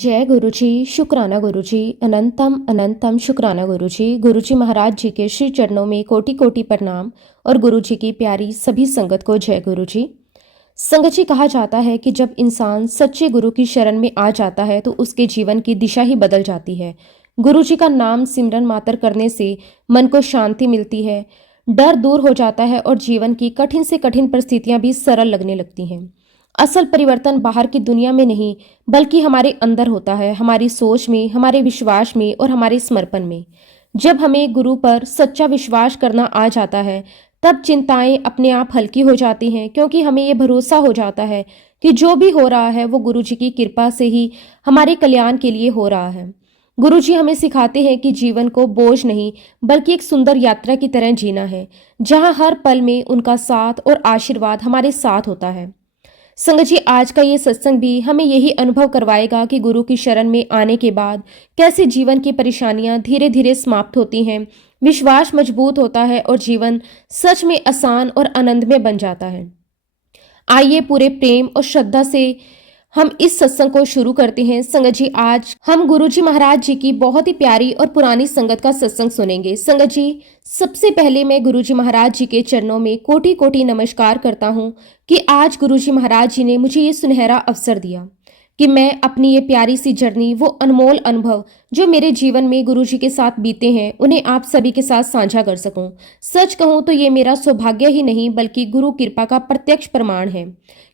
जय गुरुजी, शुक्राना गुरुजी, अनंतम अनंतम शुक्राना गुरुजी। गुरुजी महाराज जी के श्री चरणों में कोटि कोटि प्रणाम और गुरुजी की प्यारी सभी संगत को जय गुरुजी। संगत जी, कहा जाता है कि जब इंसान सच्चे गुरु की शरण में आ जाता है तो उसके जीवन की दिशा ही बदल जाती है। गुरुजी का नाम सिमरन मात्र करने से मन को शांति मिलती है, डर दूर हो जाता है और जीवन की कठिन से कठिन परिस्थितियां भी सरल लगने लगती हैं। असल परिवर्तन बाहर की दुनिया में नहीं, बल्कि हमारे अंदर होता है, हमारी सोच में, हमारे विश्वास में और हमारे समर्पण में। जब हमें गुरु पर सच्चा विश्वास करना आ जाता है, तब चिंताएं अपने आप हल्की हो जाती हैं, क्योंकि हमें ये भरोसा हो जाता है कि जो भी हो रहा है वो गुरु जी की कृपा से ही हमारे कल्याण के लिए हो रहा है। गुरु जी हमें सिखाते हैं कि जीवन को बोझ नहीं, बल्कि एक सुंदर यात्रा की तरह जीना है, जहां हर पल में उनका साथ और आशीर्वाद हमारे साथ होता है। संगत जी, आज का ये सत्संग भी हमें यही अनुभव करवाएगा कि गुरु की शरण में आने के बाद कैसे जीवन की परेशानियां धीरे धीरे समाप्त होती हैं, विश्वास मजबूत होता है और जीवन सच में आसान और आनंदमय बन जाता है। आइए पूरे प्रेम और श्रद्धा से हम इस सत्संग को शुरू करते हैं। संगत जी, आज हम गुरुजी महाराज जी की बहुत ही प्यारी और पुरानी संगत का सत्संग सुनेंगे। संगत जी, सबसे पहले मैं गुरुजी महाराज जी के चरणों में कोटि कोटि नमस्कार करता हूँ कि आज गुरुजी महाराज जी ने मुझे ये सुनहरा अवसर दिया कि मैं अपनी ये प्यारी सी जर्नी, वो अनमोल अनुभव जो मेरे जीवन में गुरुजी के साथ बीते हैं, उन्हें आप सभी के साथ साझा कर सकूं। सच कहूं तो ये मेरा सौभाग्य ही नहीं, बल्कि गुरु कृपा का प्रत्यक्ष प्रमाण है,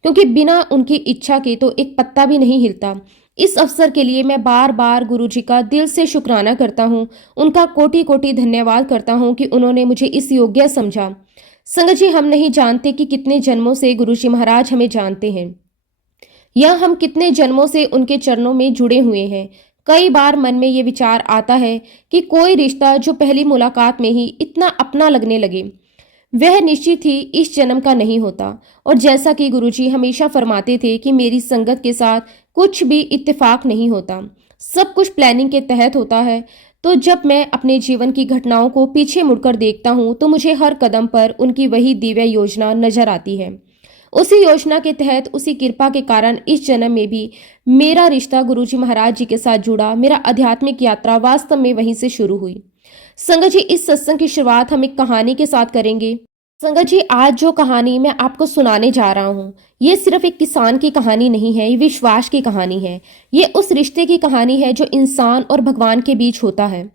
क्योंकि बिना उनकी इच्छा के तो एक पत्ता भी नहीं हिलता। इस अवसर के लिए मैं बार बार गुरुजी का दिल से शुक्राना करता हूँ, उनका कोटि कोटि धन्यवाद करता हूँ कि उन्होंने मुझे इस योग्य समझा। संगत जी, हम नहीं जानते कि कितने जन्मों से गुरुजी महाराज हमें जानते हैं, या हम कितने जन्मों से उनके चरणों में जुड़े हुए हैं। कई बार मन में ये विचार आता है कि कोई रिश्ता जो पहली मुलाकात में ही इतना अपना लगने लगे, वह निश्चित ही इस जन्म का नहीं होता। और जैसा कि गुरुजी हमेशा फरमाते थे कि मेरी संगत के साथ कुछ भी इत्तेफाक नहीं होता, सब कुछ प्लानिंग के तहत होता है। तो जब मैं अपने जीवन की घटनाओं को पीछे मुड़कर देखता हूँ तो मुझे हर कदम पर उनकी वही दिव्य योजना नजर आती है। उसी योजना के तहत, उसी कृपा के कारण इस जन्म में भी मेरा रिश्ता गुरुजी महाराज जी के साथ जुड़ा। मेरा आध्यात्मिक यात्रा वास्तव में वहीं से शुरू हुई। संगत जी, इस सत्संग की शुरुआत हम एक कहानी के साथ करेंगे। संगत जी, आज जो कहानी मैं आपको सुनाने जा रहा हूँ, ये सिर्फ एक किसान की कहानी नहीं है, ये विश्वास की कहानी है। ये उस रिश्ते की कहानी है जो इंसान और भगवान के बीच होता है।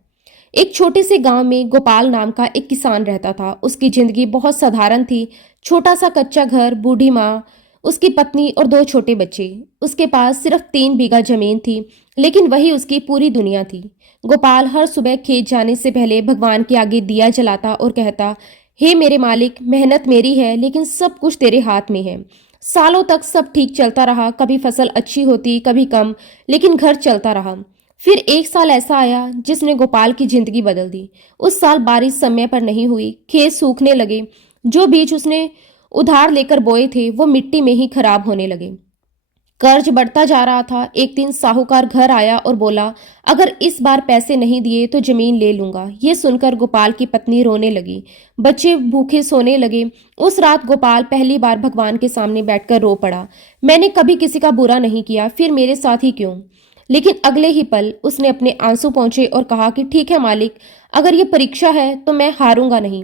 एक छोटे से गांव में गोपाल नाम का एक किसान रहता था। उसकी जिंदगी बहुत साधारण थी। छोटा सा कच्चा घर, बूढ़ी माँ, उसकी पत्नी और 2 छोटे बच्चे। उसके पास सिर्फ 3 बीघा जमीन थी, लेकिन वही उसकी पूरी दुनिया थी। गोपाल हर सुबह खेत जाने से पहले भगवान के आगे दिया जलाता और कहता, हे मेरे मालिक, मेहनत मेरी है, लेकिन सब कुछ तेरे हाथ में है। सालों तक सब ठीक चलता रहा। कभी फसल अच्छी होती, कभी कम, लेकिन घर चलता रहा। फिर एक साल ऐसा आया जिसने गोपाल की जिंदगी बदल दी। उस साल बारिश समय पर नहीं हुई, खेत सूखने लगे। जो बीज उसने उधार लेकर बोए थे वो मिट्टी में ही खराब होने लगे। कर्ज बढ़ता जा रहा था। एक दिन साहूकार घर आया और बोला, अगर इस बार पैसे नहीं दिए तो जमीन ले लूंगा। ये सुनकर गोपाल की पत्नी रोने लगी, बच्चे भूखे सोने लगे। उस रात गोपाल पहली बार भगवान के सामने बैठकर रो पड़ा। मैंने कभी किसी का बुरा नहीं किया, फिर मेरे साथ ही क्यों? लेकिन अगले ही पल उसने अपने आंसू पोंछे और कहा कि ठीक है मालिक, अगर ये परीक्षा है तो मैं हारूंगा नहीं।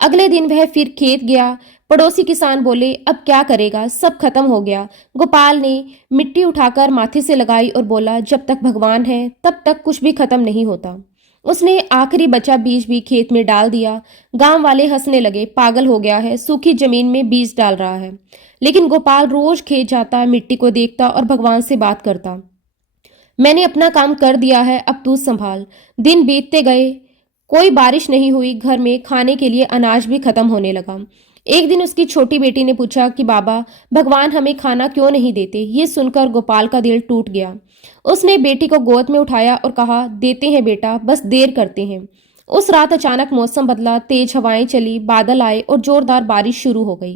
अगले दिन वह फिर खेत गया। पड़ोसी किसान बोले, अब क्या करेगा, सब खत्म हो गया। गोपाल ने मिट्टी उठाकर माथे से लगाई और बोला, जब तक भगवान है तब तक कुछ भी खत्म नहीं होता। उसने आखिरी बचा बीज भी खेत में डाल दिया। गांव वाले हंसने लगे, पागल हो गया है, सूखी जमीन में बीज डाल रहा है। लेकिन गोपाल रोज खेत जाता, मिट्टी को देखता और भगवान से बात करता। मैंने अपना काम कर दिया है, अब तू संभाल। दिन बीतते गए, कोई बारिश नहीं हुई। घर में खाने के लिए अनाज भी खत्म होने लगा। एक दिन उसकी छोटी बेटी ने पूछा कि बाबा, भगवान हमें खाना क्यों नहीं देते? ये सुनकर गोपाल का दिल टूट गया। उसने बेटी को गोद में उठाया और कहा, देते हैं बेटा, बस देर करते हैं। उस रात अचानक मौसम बदला, तेज हवाएं चली, बादल आए और जोरदार बारिश शुरू हो गई।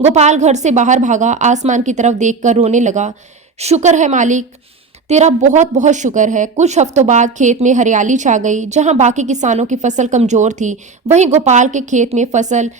गोपाल घर से बाहर भागा, आसमान की तरफ देखकर रोने लगा। शुक्र है मालिक, तेरा बहुत बहुत शुक्र है। कुछ हफ्तों बाद खेत में हरियाली छा गई। जहां बाकी किसानों की फसल कमजोर थी, वहीं गोपाल के खेत में फसल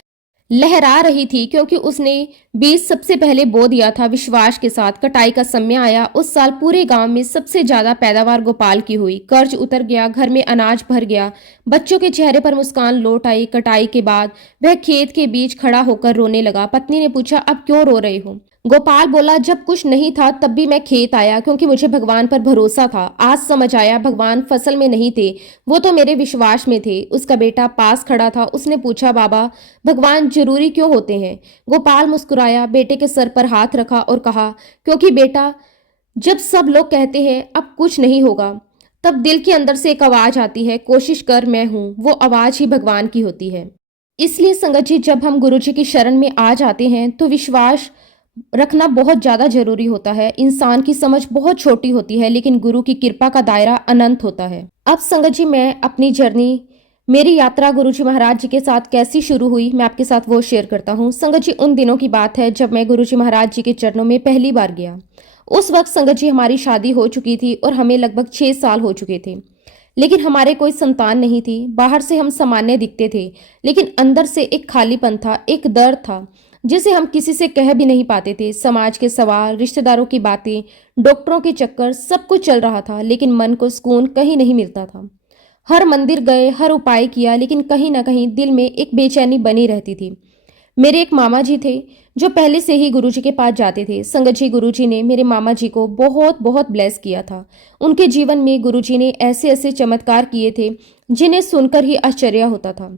लहरा रही थी क्योंकि उसने बीज सबसे पहले बो दिया था विश्वास के साथ। कटाई का समय आया। उस साल पूरे गांव में सबसे ज्यादा पैदावार गोपाल की हुई। कर्ज उतर गया, घर में अनाज भर गया, बच्चों के चेहरे पर मुस्कान लौट आई। कटाई के बाद वह खेत के बीच खड़ा होकर रोने लगा। पत्नी ने पूछा, अब क्यों रो रहे हो? गोपाल बोला, जब कुछ नहीं था तब भी मैं खेत आया क्योंकि मुझे भगवान पर भरोसा था। आज समझ आया भगवान फसल में नहीं थे, वो तो मेरे विश्वास में थे। उसका बेटा पास खड़ा था। उसने पूछा, बाबा भगवान जरूरी क्यों होते हैं? गोपाल मुस्कुराया, बेटे के सर पर हाथ रखा और कहा, क्योंकि बेटा जब सब लोग कहते हैं अब कुछ नहीं होगा, तब दिल के अंदर से एक आवाज आती है, कोशिश कर, मैं हूं। वो आवाज ही भगवान की होती है। इसलिए संगत जी, जब हम गुरु जी की शरण में आ जाते हैं तो विश्वास रखना बहुत ज्यादा जरूरी होता है। इंसान की समझ बहुत छोटी होती है लेकिन गुरु की कृपा का दायरा अनंत होता है। अब संगत जी, मैं अपनी जर्नी, मेरी यात्रा गुरु जी महाराज जी के साथ कैसी शुरू हुई, मैं आपके साथ वो शेयर करता हूँ। संगत जी, उन दिनों की बात है जब मैं गुरु जी महाराज जी के चरणों में पहली बार गया। उस वक्त संगत जी हमारी शादी हो चुकी थी और हमें लगभग 6 साल हो चुके थे, लेकिन हमारे कोई संतान नहीं थी। बाहर से हम सामान्य दिखते थे लेकिन अंदर से एक खालीपन था, एक दर्द था जिसे हम किसी से कह भी नहीं पाते थे। समाज के सवाल, रिश्तेदारों की बातें, डॉक्टरों के चक्कर, सब कुछ चल रहा था लेकिन मन को सुकून कहीं नहीं मिलता था। हर मंदिर गए, हर उपाय किया, लेकिन कहीं ना कहीं दिल में एक बेचैनी बनी रहती थी। मेरे एक मामा जी थे जो पहले से ही गुरुजी के पास जाते थे। संगत जी, गुरुजी ने मेरे मामा जी को बहुत बहुत ब्लेस किया था। उनके जीवन में गुरुजी ने ऐसे ऐसे चमत्कार किए थे जिन्हें सुनकर ही आश्चर्य होता था।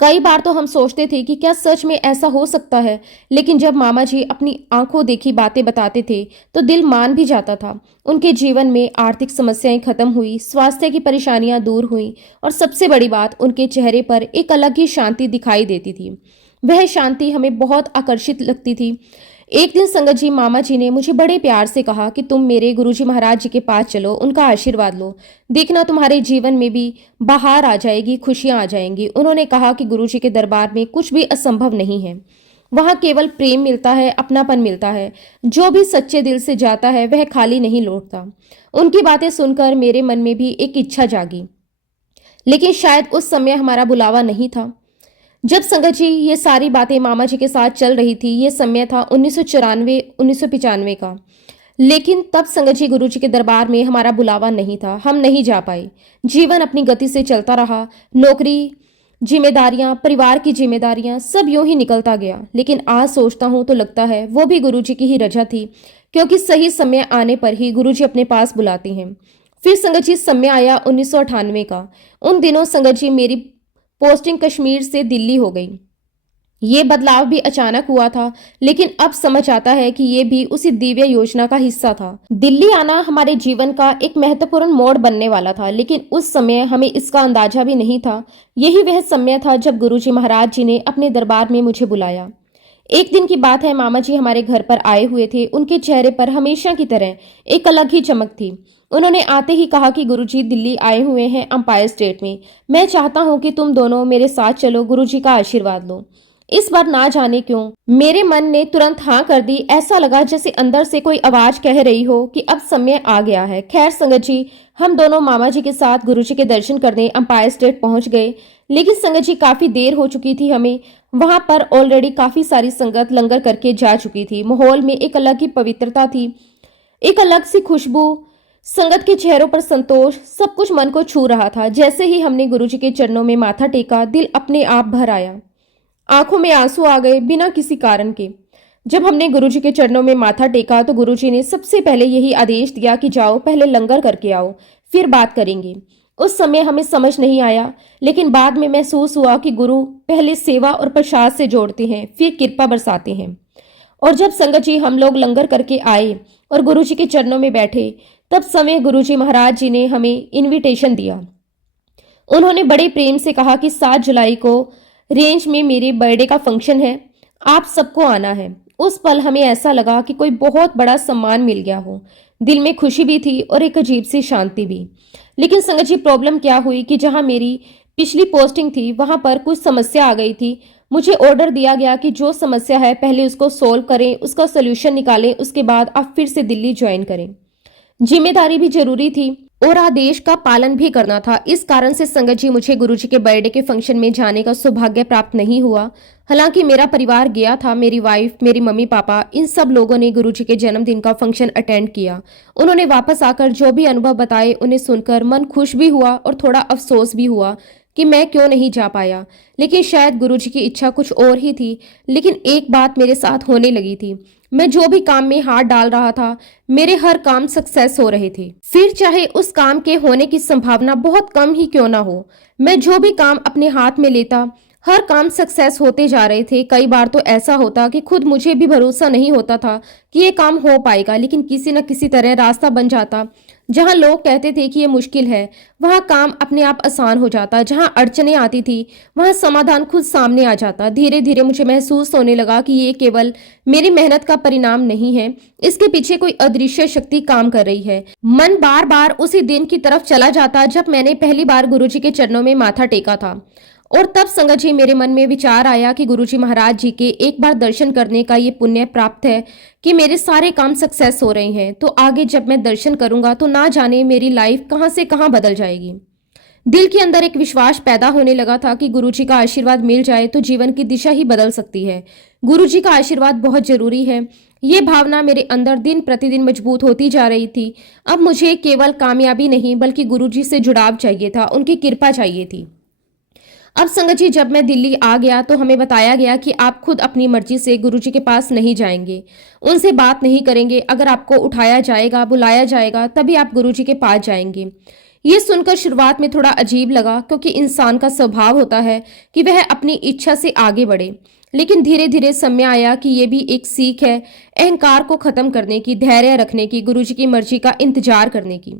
कई बार तो हम सोचते थे कि क्या सच में ऐसा हो सकता है, लेकिन जब मामा जी अपनी आंखों देखी बातें बताते थे तो दिल मान भी जाता था। उनके जीवन में आर्थिक समस्याएं खत्म हुई, स्वास्थ्य की परेशानियां दूर हुई और सबसे बड़ी बात, उनके चेहरे पर एक अलग ही शांति दिखाई देती थी। वह शांति हमें बहुत आकर्षित लगती थी। एक दिन संगत जी, मामा जी ने मुझे बड़े प्यार से कहा कि तुम मेरे गुरुजी महाराज जी के पास चलो, उनका आशीर्वाद लो, देखना तुम्हारे जीवन में भी बाहर आ जाएगी, खुशियां आ जाएंगी। उन्होंने कहा कि गुरुजी के दरबार में कुछ भी असंभव नहीं है, वहां केवल प्रेम मिलता है, अपनापन मिलता है। जो भी सच्चे दिल से जाता है वह खाली नहीं लौटता। उनकी बातें सुनकर मेरे मन में भी एक इच्छा जागी, लेकिन शायद उस समय हमारा बुलावा नहीं था। जब संगत जी ये सारी बातें मामा जी के साथ चल रही थी, ये समय था 1994-1995 का, लेकिन तब संगत जी गुरु जी के दरबार में हमारा बुलावा नहीं था। हम नहीं जा पाए। जीवन अपनी गति से चलता रहा। नौकरी, जिम्मेदारियां, परिवार की जिम्मेदारियां, सब यूं ही निकलता गया। लेकिन आज सोचता हूं तो लगता है वो भी गुरु जी की ही रजा थी, क्योंकि सही समय आने पर ही गुरु जी अपने पास बुलाते हैं। फिर संगत जी समय आया 1998 का। उन दिनों संगत जी मेरी पोस्टिंग कश्मीर से दिल्ली हो गई। ये बदलाव भी अचानक हुआ था, लेकिन अब समझ आता है कि ये भी उसी दिव्य योजना का हिस्सा था। दिल्ली आना हमारे जीवन का एक महत्वपूर्ण मोड़ बनने वाला था, लेकिन उस समय हमें इसका अंदाजा भी नहीं था। यही वह समय था जब गुरुजी महाराज जी ने अपने दरबार में मुझे बुलाया। एक दिन की बात है, मामा जी हमारे घर पर आए हुए थे। उनके चेहरे पर हमेशा की तरह एक अलग ही चमक थी। उन्होंने आते ही कहा कि गुरुजी दिल्ली आए हुए हैं, अंपायर स्टेट में। मैं चाहता हूं कि तुम दोनों मेरे साथ चलो, गुरुजी का आशीर्वाद लो। इस बार ना जाने क्यों मेरे मन ने तुरंत हाँ कर दी। ऐसा लगा जैसे अंदर से कोई आवाज कह रही हो कि अब समय आ गया है। खैर संगत जी, हम दोनों मामा जी के साथ गुरुजी के दर्शन करने अंपायर स्टेट पहुंच गए। लेकिन संगत जी, काफी देर हो चुकी थी। हमें वहां पर ऑलरेडी काफी सारी संगत लंगर करके जा चुकी थी। माहौल में एक अलग ही पवित्रता थी, एक अलग सी खुशबू, संगत के चेहरों पर संतोष, सब कुछ मन को छू रहा था। जैसे ही हमने गुरुजी के चरणों में माथा टेका, दिल अपने आप भर आया। आंखों में आंसू आ गए बिना किसी कारण के। जब हमने गुरुजी के चरणों में माथा टेका तो गुरुजी ने सबसे पहले यही आदेश दिया कि जाओ, पहले लंगर करके आओ, फिर बात करेंगे। उस समय हमें समझ नहीं आया, लेकिन बाद में महसूस हुआ कि गुरु पहले सेवा और प्रसाद से जोड़ते हैं, फिर कृपा बरसाते हैं। और जब संगत जी हम लोग लंगर करके आए और गुरुजी के चरणों में बैठे, तब समय गुरुजी महाराज जी ने हमें इनविटेशन दिया। उन्होंने बड़े प्रेम से कहा कि 7 जुलाई को रेंज में मेरे बर्थडे का फंक्शन है, आप सबको आना है। उस पल हमें ऐसा लगा कि कोई बहुत बड़ा सम्मान मिल गया हो। दिल में खुशी भी थी और एक अजीब सी शांति भी। लेकिन संगत जी, प्रॉब्लम क्या हुई कि जहां मेरी पिछली पोस्टिंग थी वहां पर कुछ समस्या आ गई थी। मुझे ऑर्डर दिया गया कि जो समस्या है पहले उसको सोल्व करें, उसका सोल्यूशन निकालें, उसके बाद आप फिर से दिल्ली ज्वाइन करें। जिम्मेदारी भी जरूरी थी, और आदेश का पालन भी करना था। इस कारण से संगत जी मुझे गुरुजी के बर्थडे के फंक्शन में जाने का सौभाग्य प्राप्त नहीं हुआ। हालांकि मेरा परिवार गया था, मेरी वाइफ, मेरी मम्मी पापा, इन सब लोगों ने गुरुजी के जन्मदिन का फंक्शन अटेंड किया। उन्होंने वापस आकर जो भी अनुभव बताए उन्हें सुनकर मन खुश भी हुआ और थोड़ा अफसोस भी हुआ कि मैं क्यों नहीं जा पाया। लेकिन शायद गुरुजी की इच्छा कुछ और ही थी। लेकिन एक बात मेरे साथ होने लगी थी, मैं जो भी काम में हाथ डाल रहा था मेरे हर काम सक्सेस हो रहे थे। फिर चाहे उस काम के होने की संभावना बहुत कम ही क्यों ना हो, मैं जो भी काम अपने हाथ में लेता हर काम सक्सेस होते जा रहे थे। कई बार तो ऐसा होता कि खुद मुझे भी भरोसा नहीं होता था कि ये काम हो पाएगा, लेकिन किसी न किसी तरह रास्ता बन जाता। जहां लोग कहते थे कि ये मुश्किल है, वहां काम अपने आप आसान हो जाता। जहां अड़चने आती थी वहां समाधान खुद सामने आ जाता। धीरे धीरे मुझे महसूस होने लगा कि ये केवल मेरी मेहनत का परिणाम नहीं है, इसके पीछे कोई अदृश्य शक्ति काम कर रही है। मन बार बार उसी दिन की तरफ चला जाता जब मैंने पहली बार गुरुजी के चरणों में माथा टेका था। और तब संगत जी मेरे मन में विचार आया कि गुरुजी महाराज जी के एक बार दर्शन करने का ये पुण्य प्राप्त है कि मेरे सारे काम सक्सेस हो रहे हैं, तो आगे जब मैं दर्शन करूंगा तो ना जाने मेरी लाइफ कहां से कहां बदल जाएगी। दिल के अंदर एक विश्वास पैदा होने लगा था कि गुरुजी का आशीर्वाद मिल जाए तो जीवन की दिशा ही बदल सकती है। गुरुजी का आशीर्वाद बहुत जरूरी है। ये भावना मेरे अंदर दिन प्रतिदिन मजबूत होती जा रही थी। अब मुझे केवल कामयाबी नहीं बल्कि गुरुजी से जुड़ाव चाहिए था, उनकी कृपा चाहिए थी। अब संगत जी जब मैं दिल्ली आ गया तो हमें बताया गया कि आप खुद अपनी मर्जी से गुरुजी के पास नहीं जाएंगे, उनसे बात नहीं करेंगे। अगर आपको उठाया जाएगा, बुलाया जाएगा, तभी आप गुरुजी के पास जाएंगे। ये सुनकर शुरुआत में थोड़ा अजीब लगा, क्योंकि इंसान का स्वभाव होता है कि वह अपनी इच्छा से आगे बढ़े। लेकिन धीरे धीरे समय आया कि ये भी एक सीख है, अहंकार को खत्म करने की, धैर्य रखने की, गुरुजी की मर्जी का इंतजार करने की।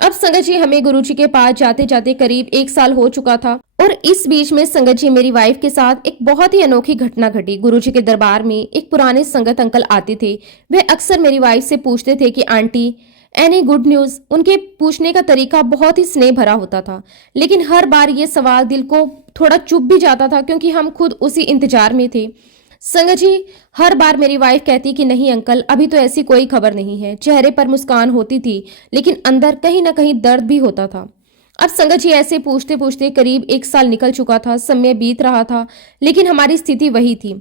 अब संगत जी हमें गुरुजी के पास जाते जाते करीब 1 साल हो चुका था। और इस बीच में संगत जी मेरी वाइफ के साथ एक बहुत ही अनोखी घटना घटी। गुरुजी के दरबार में एक पुराने संगत अंकल आते थे। वह अक्सर मेरी वाइफ से पूछते थे कि आंटी एनी गुड न्यूज। उनके पूछने का तरीका बहुत ही स्नेह भरा होता था, लेकिन हर बार ये सवाल दिल को थोड़ा चुभ भी जाता था, क्योंकि हम खुद उसी इंतजार में थे। संगत जी हर बार मेरी वाइफ कहती कि नहीं अंकल, अभी तो ऐसी कोई खबर नहीं है। चेहरे पर मुस्कान होती थी, लेकिन अंदर कहीं ना कहीं दर्द भी होता था। अब संगत जी ऐसे पूछते पूछते करीब 1 साल निकल चुका था, समय बीत रहा था, लेकिन हमारी स्थिति वही थी।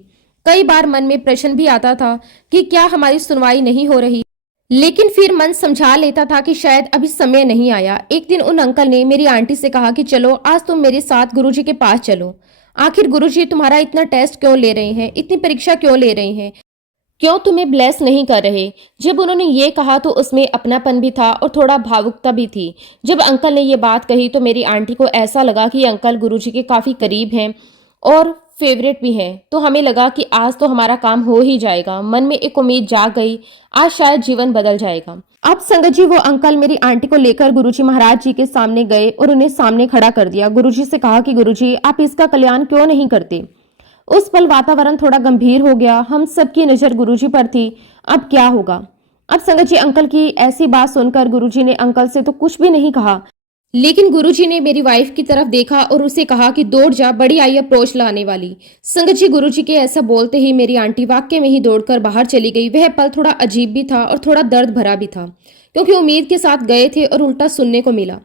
कई बार मन में प्रश्न भी आता था कि क्या हमारी सुनवाई नहीं हो रही, लेकिन फिर मन समझा लेता था कि शायद अभी समय नहीं आया। एक दिन उन अंकल ने मेरी आंटी से कहा कि चलो आज तुम मेरे साथ गुरुजी के पास चलो। आखिर गुरुजी तुम्हारा इतना टेस्ट क्यों ले रहे हैं, इतनी परीक्षा क्यों ले रहे हैं, क्यों तुम्हें ब्लेस नहीं कर रहे। जब उन्होंने ये कहा तो उसमें अपनापन भी था और थोड़ा भावुकता भी थी। जब अंकल ने ये बात कही तो मेरी आंटी को ऐसा लगा कि अंकल गुरुजी के काफी करीब हैं और फेवरेट भी हैं, तो हमें लगा कि आज तो हमारा काम हो ही जाएगा। मन में एक उम्मीद जाग गई, आज शायद जीवन बदल जाएगा। अब संगत जी वो अंकल मेरी आंटी को लेकर गुरुजी महाराज जी के सामने गए और उन्हें सामने खड़ा कर दिया। गुरुजी से कहा कि गुरुजी आप इसका कल्याण क्यों नहीं करते। उस पल वातावरण थोड़ा गंभीर हो गया। हम सबकी नजर गुरुजी पर थी। अब क्या होगा। अब संगत जी अंकल की ऐसी बात सुनकर गुरुजी ने अंकल से तो कुछ भी नहीं कहा, लेकिन गुरुजी ने मेरी वाइफ की तरफ देखा और उसे कहा कि दौड़ जा, बड़ी आई अप्रोच लाने वाली। संगत जी गुरुजी के ऐसा बोलते ही मेरी आंटी वाक्य में ही दौड़कर बाहर चली गई। वह पल थोड़ा अजीब भी था और थोड़ा दर्द भरा भी था, क्योंकि उम्मीद के साथ गए थे और उल्टा सुनने को मिला।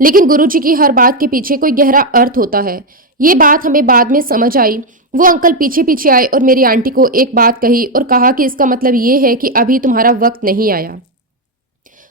लेकिन गुरुजी की हर बात के पीछे कोई गहरा अर्थ होता है, ये बात हमें बाद में समझ आई। वो अंकल पीछे पीछे आए और मेरी आंटी को एक बात कही और कहा कि इसका मतलब ये है कि अभी तुम्हारा वक्त नहीं आया।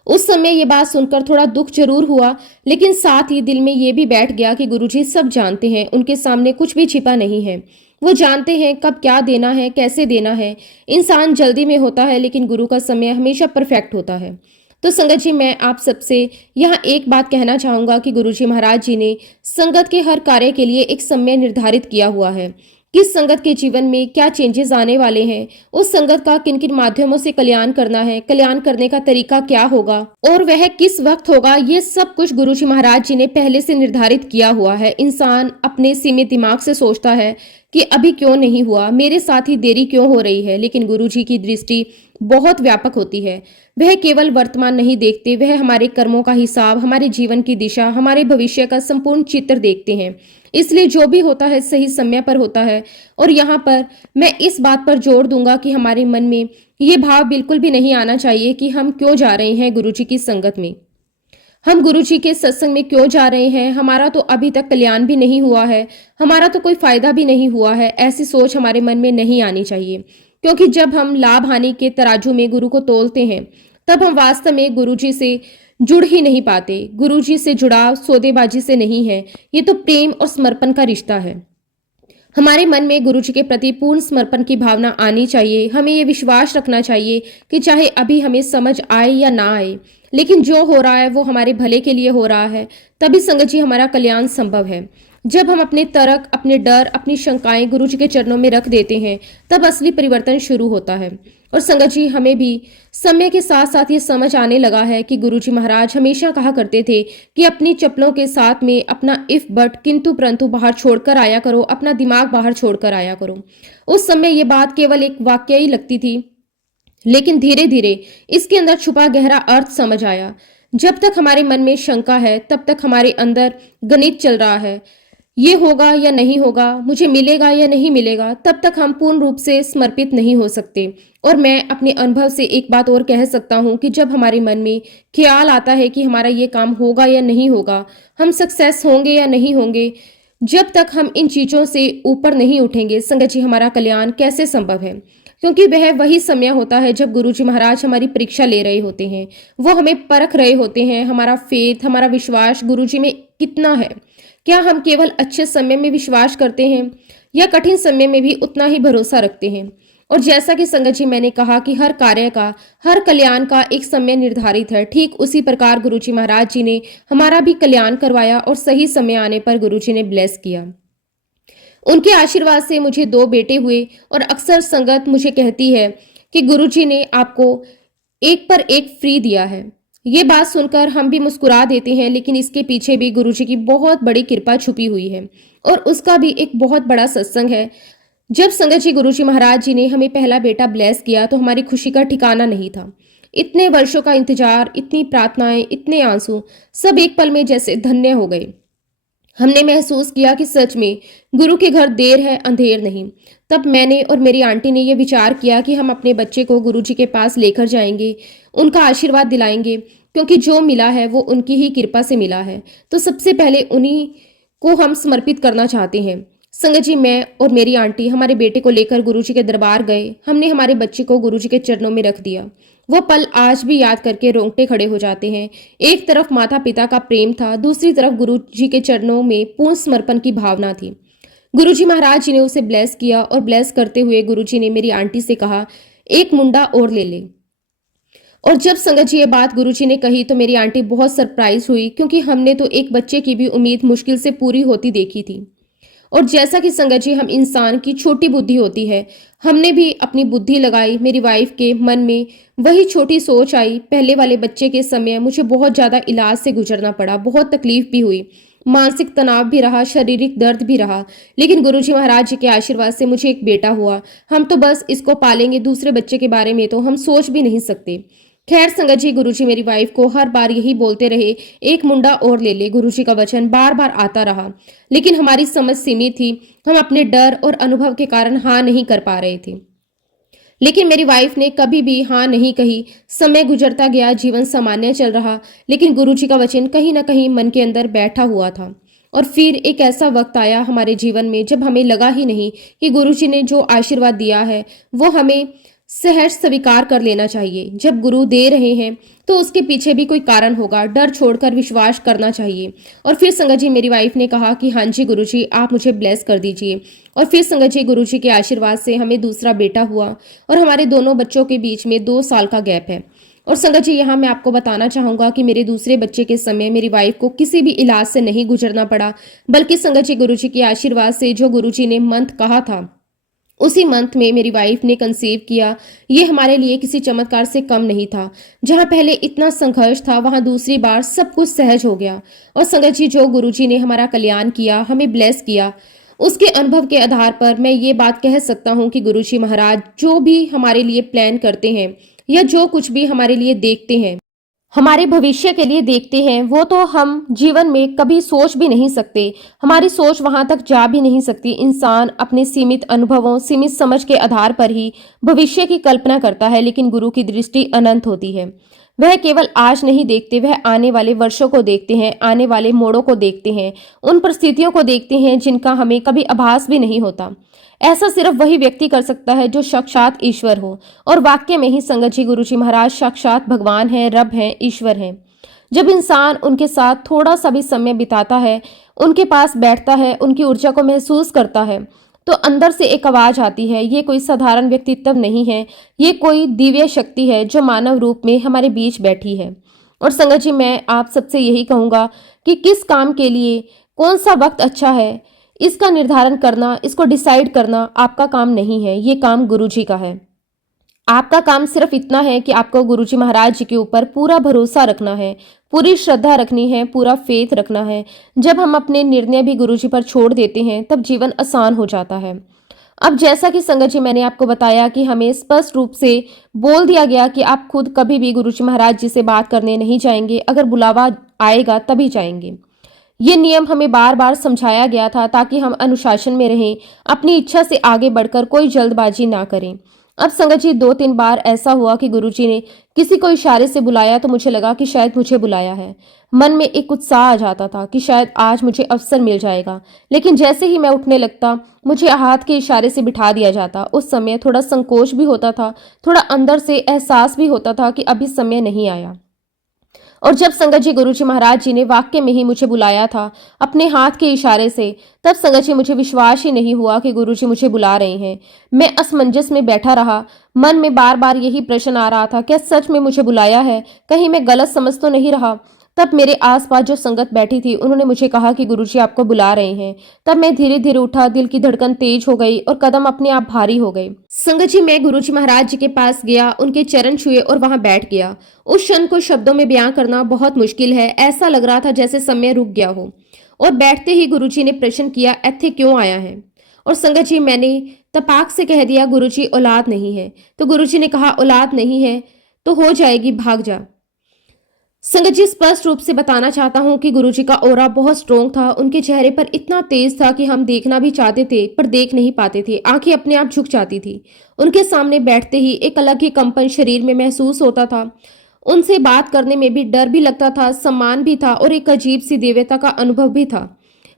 उस समय ये बात सुनकर थोड़ा दुख जरूर हुआ, लेकिन साथ ही दिल में ये भी बैठ गया कि गुरुजी सब जानते हैं, उनके सामने कुछ भी छिपा नहीं है। वो जानते हैं कब क्या देना है, कैसे देना है। इंसान जल्दी में होता है, लेकिन गुरु का समय हमेशा परफेक्ट होता है। तो संगत जी मैं आप सबसे यहाँ एक बात कहना चाहूंगा कि गुरुजी महाराज जी ने संगत के हर कार्य के लिए एक समय निर्धारित किया हुआ है। किस संगत के जीवन में क्या चेंजेस आने वाले हैं, उस संगत का किन किन माध्यमों से कल्याण करना है, कल्याण करने का तरीका क्या होगा और वह किस वक्त होगा, ये सब कुछ गुरुजी महाराज जी ने पहले से निर्धारित किया हुआ है। इंसान अपने सीमित दिमाग से सोचता है कि अभी क्यों नहीं हुआ, मेरे साथ ही देरी क्यों हो रही है, लेकिन गुरुजी की दृष्टि बहुत व्यापक होती है। वह केवल वर्तमान नहीं देखते, वह हमारे कर्मों का हिसाब, हमारे जीवन की दिशा, हमारे भविष्य का संपूर्ण चित्र देखते हैं। इसलिए जो भी होता है सही समय पर होता है। और यहाँ पर मैं इस बात पर जोर दूंगा कि हमारे मन में ये भाव बिल्कुल भी नहीं आना चाहिए कि हम क्यों जा रहे हैं गुरुजी की संगत में। हम गुरु जी के सत्संग में क्यों जा रहे हैं, हमारा तो अभी तक कल्याण भी नहीं हुआ है, हमारा तो कोई फायदा भी नहीं हुआ है, ऐसी सोच हमारे मन में नहीं आनी चाहिए। क्योंकि जब हम लाभ हानि के तराजू में गुरु को तोलते हैं, तब हम वास्तव में गुरु जी से जुड़ ही नहीं पाते। गुरु जी से जुड़ाव सौदेबाजी से नहीं है, ये तो प्रेम और समर्पण का रिश्ता है। हमारे मन में गुरु जी के प्रति पूर्ण समर्पण की भावना आनी चाहिए। हमें ये विश्वास रखना चाहिए कि चाहे अभी हमें समझ आए या ना आए, लेकिन जो हो रहा है वो हमारे भले के लिए हो रहा है। तभी संगत जी हमारा कल्याण संभव है। जब हम अपने तर्क, अपने डर, अपनी शंकाएं गुरु जी के चरणों में रख देते हैं, तब असली परिवर्तन शुरू होता है। और संगत जी हमें भी समय के साथ साथ ये समझ आने लगा है कि गुरु जी महाराज हमेशा कहा करते थे कि अपनी चप्पलों के साथ में अपना इफ बट किंतु परंतु बाहर छोड़कर आया करो, अपना दिमाग बाहर छोड़कर आया करो। उस समय ये बात केवल एक वाक्य ही लगती थी, लेकिन धीरे धीरे इसके अंदर छुपा गहरा अर्थ समझ आया। जब तक हमारे मन में शंका है, तब तक हमारे अंदर गणित चल रहा है, ये होगा या नहीं होगा, मुझे मिलेगा या नहीं मिलेगा, तब तक हम पूर्ण रूप से समर्पित नहीं हो सकते। और मैं अपने अनुभव से एक बात और कह सकता हूँ कि जब हमारे मन में ख्याल आता है कि हमारा ये काम होगा या नहीं होगा, हम सक्सेस होंगे या नहीं होंगे, जब तक हम इन चीजों से ऊपर नहीं उठेंगे, संगत जी हमारा कल्याण कैसे संभव है। क्योंकि वह वही समय होता है जब गुरु जी महाराज हमारी परीक्षा ले रहे होते हैं, वो हमें परख रहे होते हैं, हमारा फेथ, हमारा विश्वास गुरु जी में कितना है। क्या हम केवल अच्छे समय में विश्वास करते हैं या कठिन समय में भी उतना ही भरोसा रखते हैं। और जैसा कि संगत जी मैंने कहा कि हर कार्य का, हर कल्याण का एक समय निर्धारित है, ठीक उसी प्रकार गुरु जी महाराज जी ने हमारा भी कल्याण करवाया और सही समय आने पर गुरु जी ने ब्लेस किया। उनके आशीर्वाद से मुझे 2 बेटे हुए और अक्सर संगत मुझे कहती है कि गुरु जी ने आपको एक पर एक फ्री दिया है। ये बात सुनकर हम भी मुस्कुरा देते हैं, लेकिन इसके पीछे भी गुरु जी की बहुत बड़ी कृपा छुपी हुई है और उसका भी एक बहुत बड़ा सत्संग है। जब संगत जी गुरु जी महाराज जी ने हमें पहला बेटा ब्लेस किया तो हमारी खुशी का ठिकाना नहीं था। इतने वर्षों का इंतजार, इतनी प्रार्थनाएं, इतने आंसू, सब एक पल में जैसे धन्य हो गए। हमने महसूस किया कि सच में गुरु के घर देर है, अंधेर नहीं। तब मैंने और मेरी आंटी ने यह विचार किया कि हम अपने बच्चे को गुरु जी के पास लेकर जाएंगे, उनका आशीर्वाद दिलाएंगे, क्योंकि जो मिला है वो उनकी ही कृपा से मिला है। तो सबसे पहले उन्हीं को हम समर्पित करना चाहते हैं। संगत जी, मैं और मेरी आंटी हमारे बेटे को लेकर गुरु जी के दरबार गए। हमने हमारे बच्चे को गुरु जी के चरणों में रख दिया। वो पल आज भी याद करके रोंगटे खड़े हो जाते हैं। एक तरफ माता पिता का प्रेम था, दूसरी तरफ गुरु जी के चरणों में पूर्ण समर्पण की भावना थी। गुरु जी महाराज जी ने उसे ब्लेस किया और ब्लेस करते हुए गुरु जी ने मेरी आंटी से कहा, एक मुंडा और ले ले। और जब संगत जी ये बात गुरु जी ने कही तो मेरी आंटी बहुत सरप्राइज हुई, क्योंकि हमने तो एक बच्चे की भी उम्मीद मुश्किल से पूरी होती देखी थी। और जैसा कि संगत जी हम इंसान की छोटी बुद्धि होती है, हमने भी अपनी बुद्धि लगाई। मेरी वाइफ के मन में वही छोटी सोच आई। पहले वाले बच्चे के समय मुझे बहुत ज्यादा इलाज से गुजरना पड़ा, बहुत तकलीफ भी हुई, मानसिक तनाव भी रहा, शारीरिक दर्द भी रहा, लेकिन गुरुजी महाराज जी के आशीर्वाद से मुझे एक बेटा हुआ। हम तो बस इसको पालेंगे, दूसरे बच्चे के बारे में तो हम सोच भी नहीं सकते। खैर संगत जी, गुरुजी मेरी वाइफ को हर बार यही बोलते रहे, एक मुंडा और ले ले। गुरुजी का वचन बार बार आता रहा, लेकिन हमारी समझ सीमित थी। हम अपने डर और अनुभव के कारण हाँ नहीं कर पा रहे थे। लेकिन मेरी वाइफ ने कभी भी हाँ नहीं कही। समय गुजरता गया, जीवन सामान्य चल रहा, लेकिन गुरुजी का वचन कहीं ना कहीं मन के अंदर बैठा हुआ था। और फिर एक ऐसा वक्त आया हमारे जीवन में जब हमें लगा ही नहीं कि गुरुजी ने जो आशीर्वाद दिया है वो हमें सहज स्वीकार कर लेना चाहिए। जब गुरु दे रहे हैं तो उसके पीछे भी कोई कारण होगा। डर छोड़कर विश्वास करना चाहिए। और फिर संगत जी मेरी वाइफ ने कहा कि हाँ जी गुरुजी, आप मुझे ब्लेस कर दीजिए। और फिर संगत जी गुरुजी के आशीर्वाद से हमें दूसरा बेटा हुआ और हमारे दोनों बच्चों के बीच में 2 साल का गैप है। और संगत जी यहाँ मैं आपको बताना चाहूंगा कि मेरे दूसरे बच्चे के समय मेरी वाइफ को किसी भी इलाज से नहीं गुजरना पड़ा, बल्कि संगत जी गुरुजी के आशीर्वाद से जो गुरुजी ने मंत्र कहा था उसी मंथ में मेरी वाइफ ने कंसीव किया। ये हमारे लिए किसी चमत्कार से कम नहीं था। जहां पहले इतना संघर्ष था, वहां दूसरी बार सब कुछ सहज हो गया। और संगत जी, जो गुरुजी ने हमारा कल्याण किया, हमें ब्लेस किया, उसके अनुभव के आधार पर मैं ये बात कह सकता हूँ कि गुरुजी महाराज जो भी हमारे लिए प्लान करते हैं या जो कुछ भी हमारे लिए देखते हैं, हमारे भविष्य के लिए देखते हैं, वो तो हम जीवन में कभी सोच भी नहीं सकते। हमारी सोच वहां तक जा भी नहीं सकती। इंसान अपने सीमित अनुभवों, सीमित समझ के आधार पर ही भविष्य की कल्पना करता है, लेकिन गुरु की दृष्टि अनंत होती है। वह केवल आज नहीं देखते, वह आने वाले वर्षों को देखते हैं, आने वाले मोड़ों को देखते हैं, उन परिस्थितियों को देखते हैं जिनका हमें कभी आभास भी नहीं होता। ऐसा सिर्फ वही व्यक्ति कर सकता है जो साक्षात ईश्वर हो। और वाक्य में ही संगत जी गुरु जी महाराज साक्षात भगवान है, रब है, ईश्वर है। जब इंसान उनके साथ थोड़ा सा भी समय बिताता है, उनके पास बैठता है, उनकी ऊर्जा को महसूस करता है, तो अंदर से एक आवाज आती है, ये कोई साधारण व्यक्तित्व नहीं है, ये कोई दिव्य शक्ति है जो मानव रूप में हमारे बीच बैठी है। और संगत जी, मैं आप सबसे यही कहूँगा कि किस काम के लिए कौन सा वक्त अच्छा है, इसका निर्धारण करना, इसको डिसाइड करना आपका काम नहीं है, ये काम गुरु जी का है। आपका काम सिर्फ इतना है कि आपको गुरुजी महाराज जी के ऊपर पूरा भरोसा रखना है, पूरी श्रद्धा रखनी है, पूरा फेथ रखना है। जब हम अपने निर्णय भी गुरुजी पर छोड़ देते हैं तब जीवन आसान हो जाता है। अब जैसा कि संगत जी मैंने आपको बताया कि हमें स्पष्ट रूप से बोल दिया गया कि आप खुद कभी भी गुरुजी महाराज जी से बात करने नहीं जाएंगे, अगर बुलावा आएगा तभी जाएंगे। ये नियम हमें बार बार समझाया गया था ताकि हम अनुशासन में रहें, अपनी इच्छा से आगे बढ़कर कोई जल्दबाजी ना करें। अब संगत जी 2-3 बार ऐसा हुआ कि गुरुजी ने किसी को इशारे से बुलाया तो मुझे लगा कि शायद मुझे बुलाया है। मन में एक उत्साह आ जाता था कि शायद आज मुझे अवसर मिल जाएगा, लेकिन जैसे ही मैं उठने लगता मुझे हाथ के इशारे से बिठा दिया जाता। उस समय थोड़ा संकोच भी होता था, थोड़ा अंदर से एहसास भी होता था कि अभी समय नहीं आया। और जब संगत जी गुरुजी महाराज जी ने वाक्य में ही मुझे बुलाया था अपने हाथ के इशारे से, तब संगत जी मुझे विश्वास ही नहीं हुआ कि गुरुजी मुझे बुला रहे हैं। मैं असमंजस में बैठा रहा, मन में बार बार यही प्रश्न आ रहा था, क्या सच में मुझे बुलाया है, कहीं मैं गलत समझ तो नहीं रहा। तब मेरे आसपास जो संगत बैठी थी उन्होंने मुझे कहा कि गुरुजी आपको बुला रहे हैं। तब मैं धीरे धीरे उठा, दिल की धड़कन तेज हो गई और कदम अपने आप भारी हो गए। संगत जी, मैं गुरुजी महाराज जी के पास गया, उनके चरण छुए और वहां बैठ गया। उस क्षण को शब्दों में बयां करना बहुत मुश्किल है। ऐसा लग रहा था जैसे समय रुक गया हो। और बैठते ही गुरुजी ने प्रश्न किया, इत्थे क्यों आया है? और संगत जी, मैंने तपाक से कह दिया, गुरुजी औलाद नहीं है। तो गुरुजी ने कहा, औलाद नहीं है तो हो जाएगी, भाग जा। संगत जी, स्पष्ट रूप से बताना चाहता हूं कि गुरुजी का ऑरा बहुत स्ट्रोंग था। उनके चेहरे पर इतना तेज था कि हम देखना भी चाहते थे पर देख नहीं पाते थे, आंखें अपने आप झुक जाती थी। उनके सामने बैठते ही एक अलग ही कंपन शरीर में महसूस होता था। उनसे बात करने में भी डर भी लगता था, सम्मान भी था और एक अजीब सी दिव्यता का अनुभव भी था।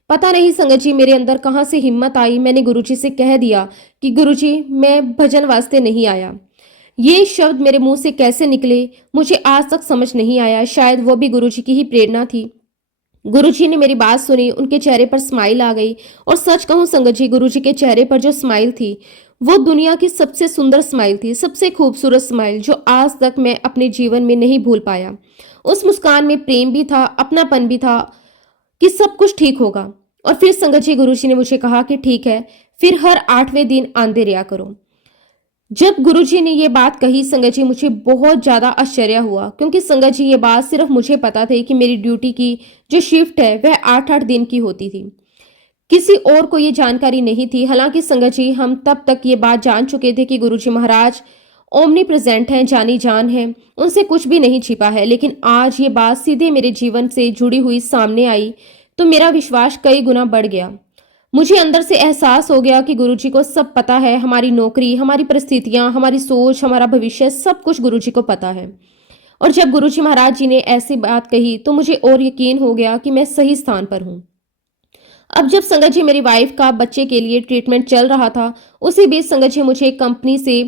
पता नहीं संगत जी मेरे अंदर कहां से हिम्मत आई, मैंने गुरुजी से कह दिया कि गुरुजी, मैं भजन वास्ते नहीं आया। ये शब्द मेरे मुंह से कैसे निकले मुझे आज तक समझ नहीं आया। शायद वो भी गुरुजी की ही प्रेरणा थी। गुरुजी ने मेरी बात सुनी, उनके चेहरे पर स्माइल आ गई। और सच कहूं संगत जी, गुरुजी के चेहरे पर जो स्माइल थी वो दुनिया की सबसे सुंदर स्माइल थी, सबसे खूबसूरत स्माइल जो आज तक मैं अपने जीवन में नहीं भूल पाया। उस मुस्कान में प्रेम भी था, अपनापन भी था कि सब कुछ ठीक होगा। और फिर संगत जी गुरुजी ने मुझे कहा कि ठीक है, फिर हर 8वें दिन आंदे रिया करो। जब गुरुजी ने ये बात कही संगत जी, मुझे बहुत ज्यादा आश्चर्य हुआ, क्योंकि संगत जी ये बात सिर्फ मुझे पता थी कि मेरी ड्यूटी की जो शिफ्ट है वह 8-8 दिन की होती थी। किसी और को ये जानकारी नहीं थी। हालांकि संगत जी, हम तब तक ये बात जान चुके थे कि गुरुजी महाराज ओमनी प्रेजेंट हैं, जानी जान है, उनसे कुछ भी नहीं छिपा है। लेकिन आज ये बात सीधे मेरे जीवन से जुड़ी हुई सामने आई तो मेरा विश्वास कई गुना बढ़ गया। मुझे अंदर से एहसास हो गया कि गुरुजी को सब पता है, हमारी नौकरी, हमारी परिस्थितियां, हमारी सोच, हमारा भविष्य, सब कुछ गुरुजी को पता है। और जब गुरुजी महाराज जी ने ऐसी बात कही तो मुझे और यकीन हो गया कि मैं सही स्थान पर हूं। अब जब संगत जी मेरी वाइफ का बच्चे के लिए ट्रीटमेंट चल रहा था, उसी बीच संगत जी मुझे एक कंपनी से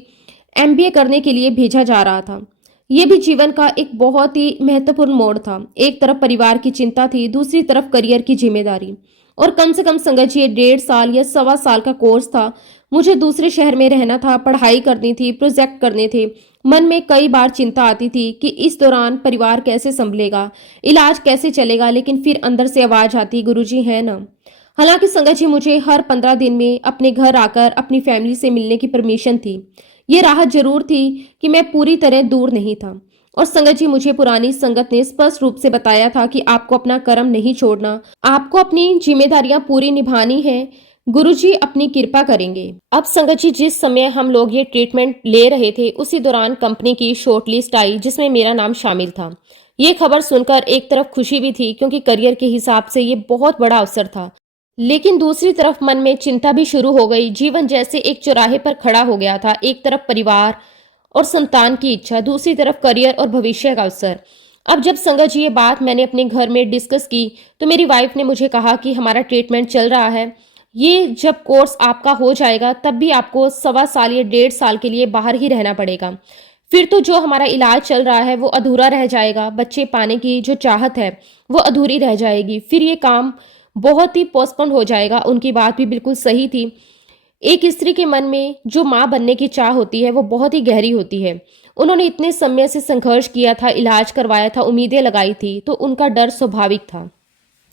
MBA करने के लिए भेजा जा रहा था। यह भी जीवन का एक बहुत ही महत्वपूर्ण मोड़ था। एक तरफ परिवार की चिंता थी, दूसरी तरफ करियर की जिम्मेदारी। और कम से कम संगत जी 1.5 साल या 1.25 साल का कोर्स था। मुझे दूसरे शहर में रहना था, पढ़ाई करनी थी, प्रोजेक्ट करने थे। मन में कई बार चिंता आती थी कि इस दौरान परिवार कैसे संभलेगा, इलाज कैसे चलेगा, लेकिन फिर अंदर से आवाज आती, गुरुजी है ना। हालांकि संगत जी मुझे हर 15 दिन में अपने घर आकर अपनी फैमिली से मिलने की परमिशन थी। ये राहत जरूर थी कि मैं पूरी तरह दूर नहीं था। और संगत जी, मुझे पुरानी संगत ने स्पष्ट रूप से बताया था कि आपको अपना कर्म नहीं छोड़ना, आपको अपनी जिम्मेदारियां पूरी निभानी है, गुरुजी अपनी कृपा करेंगे। अब संगत जी, जिस समय हम लोग ये ट्रीटमेंट ले रहे थे उसी दौरान कंपनी की शॉर्ट लिस्ट आई जिसमें मेरा नाम शामिल था। ये खबर सुनकर एक तरफ खुशी भी थी क्योंकि करियर के हिसाब से ये बहुत बड़ा अवसर था, लेकिन दूसरी तरफ मन में चिंता भी शुरू हो गई। जीवन जैसे एक चौराहे पर खड़ा हो गया था। एक तरफ परिवार और संतान की इच्छा, दूसरी तरफ करियर और भविष्य का अवसर। अब जब संगत जी ये बात मैंने अपने घर में डिस्कस की तो मेरी वाइफ ने मुझे कहा कि हमारा ट्रीटमेंट चल रहा है, ये जब कोर्स आपका हो जाएगा तब भी आपको 1.25 साल या 1.5 साल के लिए बाहर ही रहना पड़ेगा। फिर तो जो हमारा इलाज चल रहा है वो अधूरा रह जाएगा, बच्चे पाने की जो चाहत है वो अधूरी रह जाएगी, फिर ये काम बहुत ही पोस्टपोन हो जाएगा। उनकी बात भी बिल्कुल सही थी। एक स्त्री के मन में जो माँ बनने की चाह होती है वो बहुत ही गहरी होती है। उन्होंने इतने समय से संघर्ष किया था, इलाज करवाया था, उम्मीदें लगाई थी, तो उनका डर स्वाभाविक था।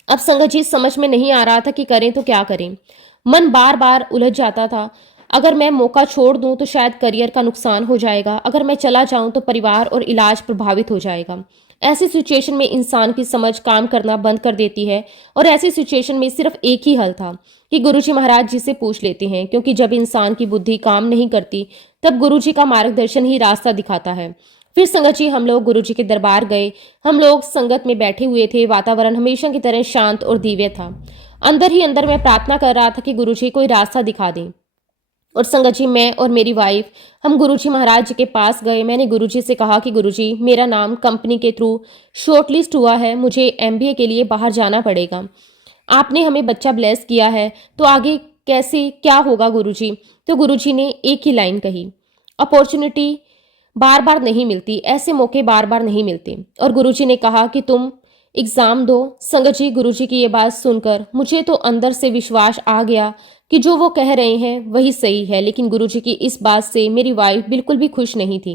अब संगत जी समझ में नहीं आ रहा था कि करें तो क्या करें। मन बार बार उलझ जाता था। अगर मैं मौका छोड़ दूं तो शायद करियर का नुकसान हो जाएगा, अगर मैं चला जाऊं तो परिवार और इलाज प्रभावित हो जाएगा। ऐसी सिचुएशन में इंसान की समझ काम करना बंद कर देती है और ऐसी सिचुएशन में सिर्फ एक ही हल था कि गुरुजी महाराज जी से पूछ लेते हैं, क्योंकि जब इंसान की बुद्धि काम नहीं करती तब गुरुजी का मार्गदर्शन ही रास्ता दिखाता है। फिर संगत जी हम लोग गुरुजी के दरबार गए। हम लोग संगत में बैठे हुए थे। वातावरण हमेशा की तरह शांत और दिव्य था। अंदर ही अंदर मैं प्रार्थना कर रहा था कि गुरुजी कोई रास्ता दिखा दें। और संगत जी मैं और मेरी वाइफ हम गुरुजी महाराज जी के पास गए। मैंने गुरुजी से कहा कि गुरुजी मेरा नाम कंपनी के थ्रू शॉर्टलिस्ट हुआ है, मुझे एमबीए के लिए बाहर जाना पड़ेगा। आपने हमें बच्चा ब्लेस किया है तो आगे कैसे क्या होगा गुरुजी? तो गुरुजी ने एक ही लाइन कही, अपॉर्चुनिटी बार बार नहीं मिलती, ऐसे मौके बार बार नहीं मिलते। और गुरुजी ने कहा कि तुम एग्जाम दो। संगत जी गुरुजी की ये बात सुनकर मुझे तो अंदर से विश्वास आ गया कि जो वो कह रहे हैं वही सही है। लेकिन गुरुजी की इस बात से मेरी वाइफ बिल्कुल भी खुश नहीं थी,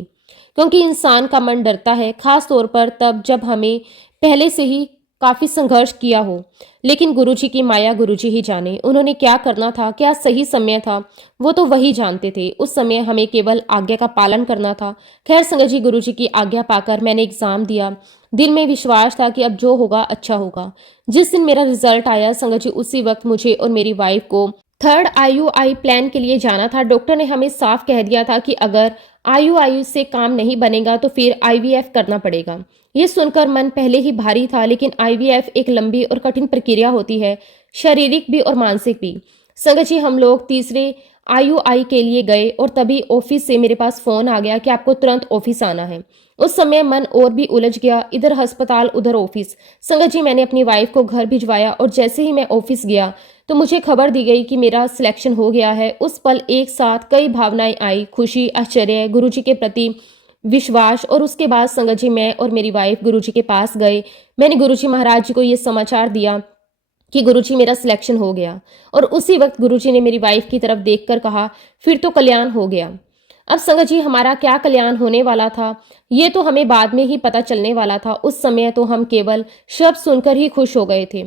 क्योंकि इंसान का मन डरता है, खास तौर पर तब जब हमें पहले से ही काफी संघर्ष किया हो। लेकिन गुरुजी की माया गुरुजी ही जाने, उन्होंने क्या करना था, क्या सही समय था, वो तो वही जानते थे। उस समय हमें केवल आज्ञा का पालन करना था। खैर संगत जी गुरुजी की आज्ञा पाकर मैंने एग्जाम दिया। दिल में विश्वास था कि अब जो होगा अच्छा होगा। जिस दिन मेरा रिजल्ट आया संगत जी उसी वक्त मुझे और मेरी वाइफ को 3rd IUI प्लान के लिए जाना था। डॉक्टर ने हमें साफ कह दिया था कि अगर IUI से काम नहीं बनेगा तो फिर IVF करना पड़ेगा। ये सुनकर मन पहले ही भारी था, लेकिन IVF एक लंबी और कठिन प्रक्रिया होती है, शारीरिक भी और मानसिक भी। संगत जी हम लोग तीसरे IUI के लिए गए और तभी ऑफिस से मेरे पास फोन आ गया कि आपको तुरंत ऑफिस आना है। उस समय मन और भी उलझ गया, इधर अस्पताल उधर ऑफिस। संगत जी मैंने अपनी वाइफ को घर भिजवाया और जैसे ही मैं ऑफिस गया तो मुझे खबर दी गई कि मेरा सिलेक्शन हो गया है। उस पल एक साथ कई भावनाएं आई, खुशी, आश्चर्य, गुरुजी के प्रति विश्वास। और उसके बाद संगत जी मैं और मेरी वाइफ गुरुजी के पास गए। मैंने गुरुजी महाराज जी को ये समाचार दिया कि गुरुजी मेरा सिलेक्शन हो गया। और उसी वक्त गुरुजी ने मेरी वाइफ की तरफ देखकर कहा, फिर तो कल्याण हो गया। अब संगत जी हमारा क्या कल्याण होने वाला था ये तो हमें बाद में ही पता चलने वाला था। उस समय तो हम केवल शब्द सुनकर ही खुश हो गए थे,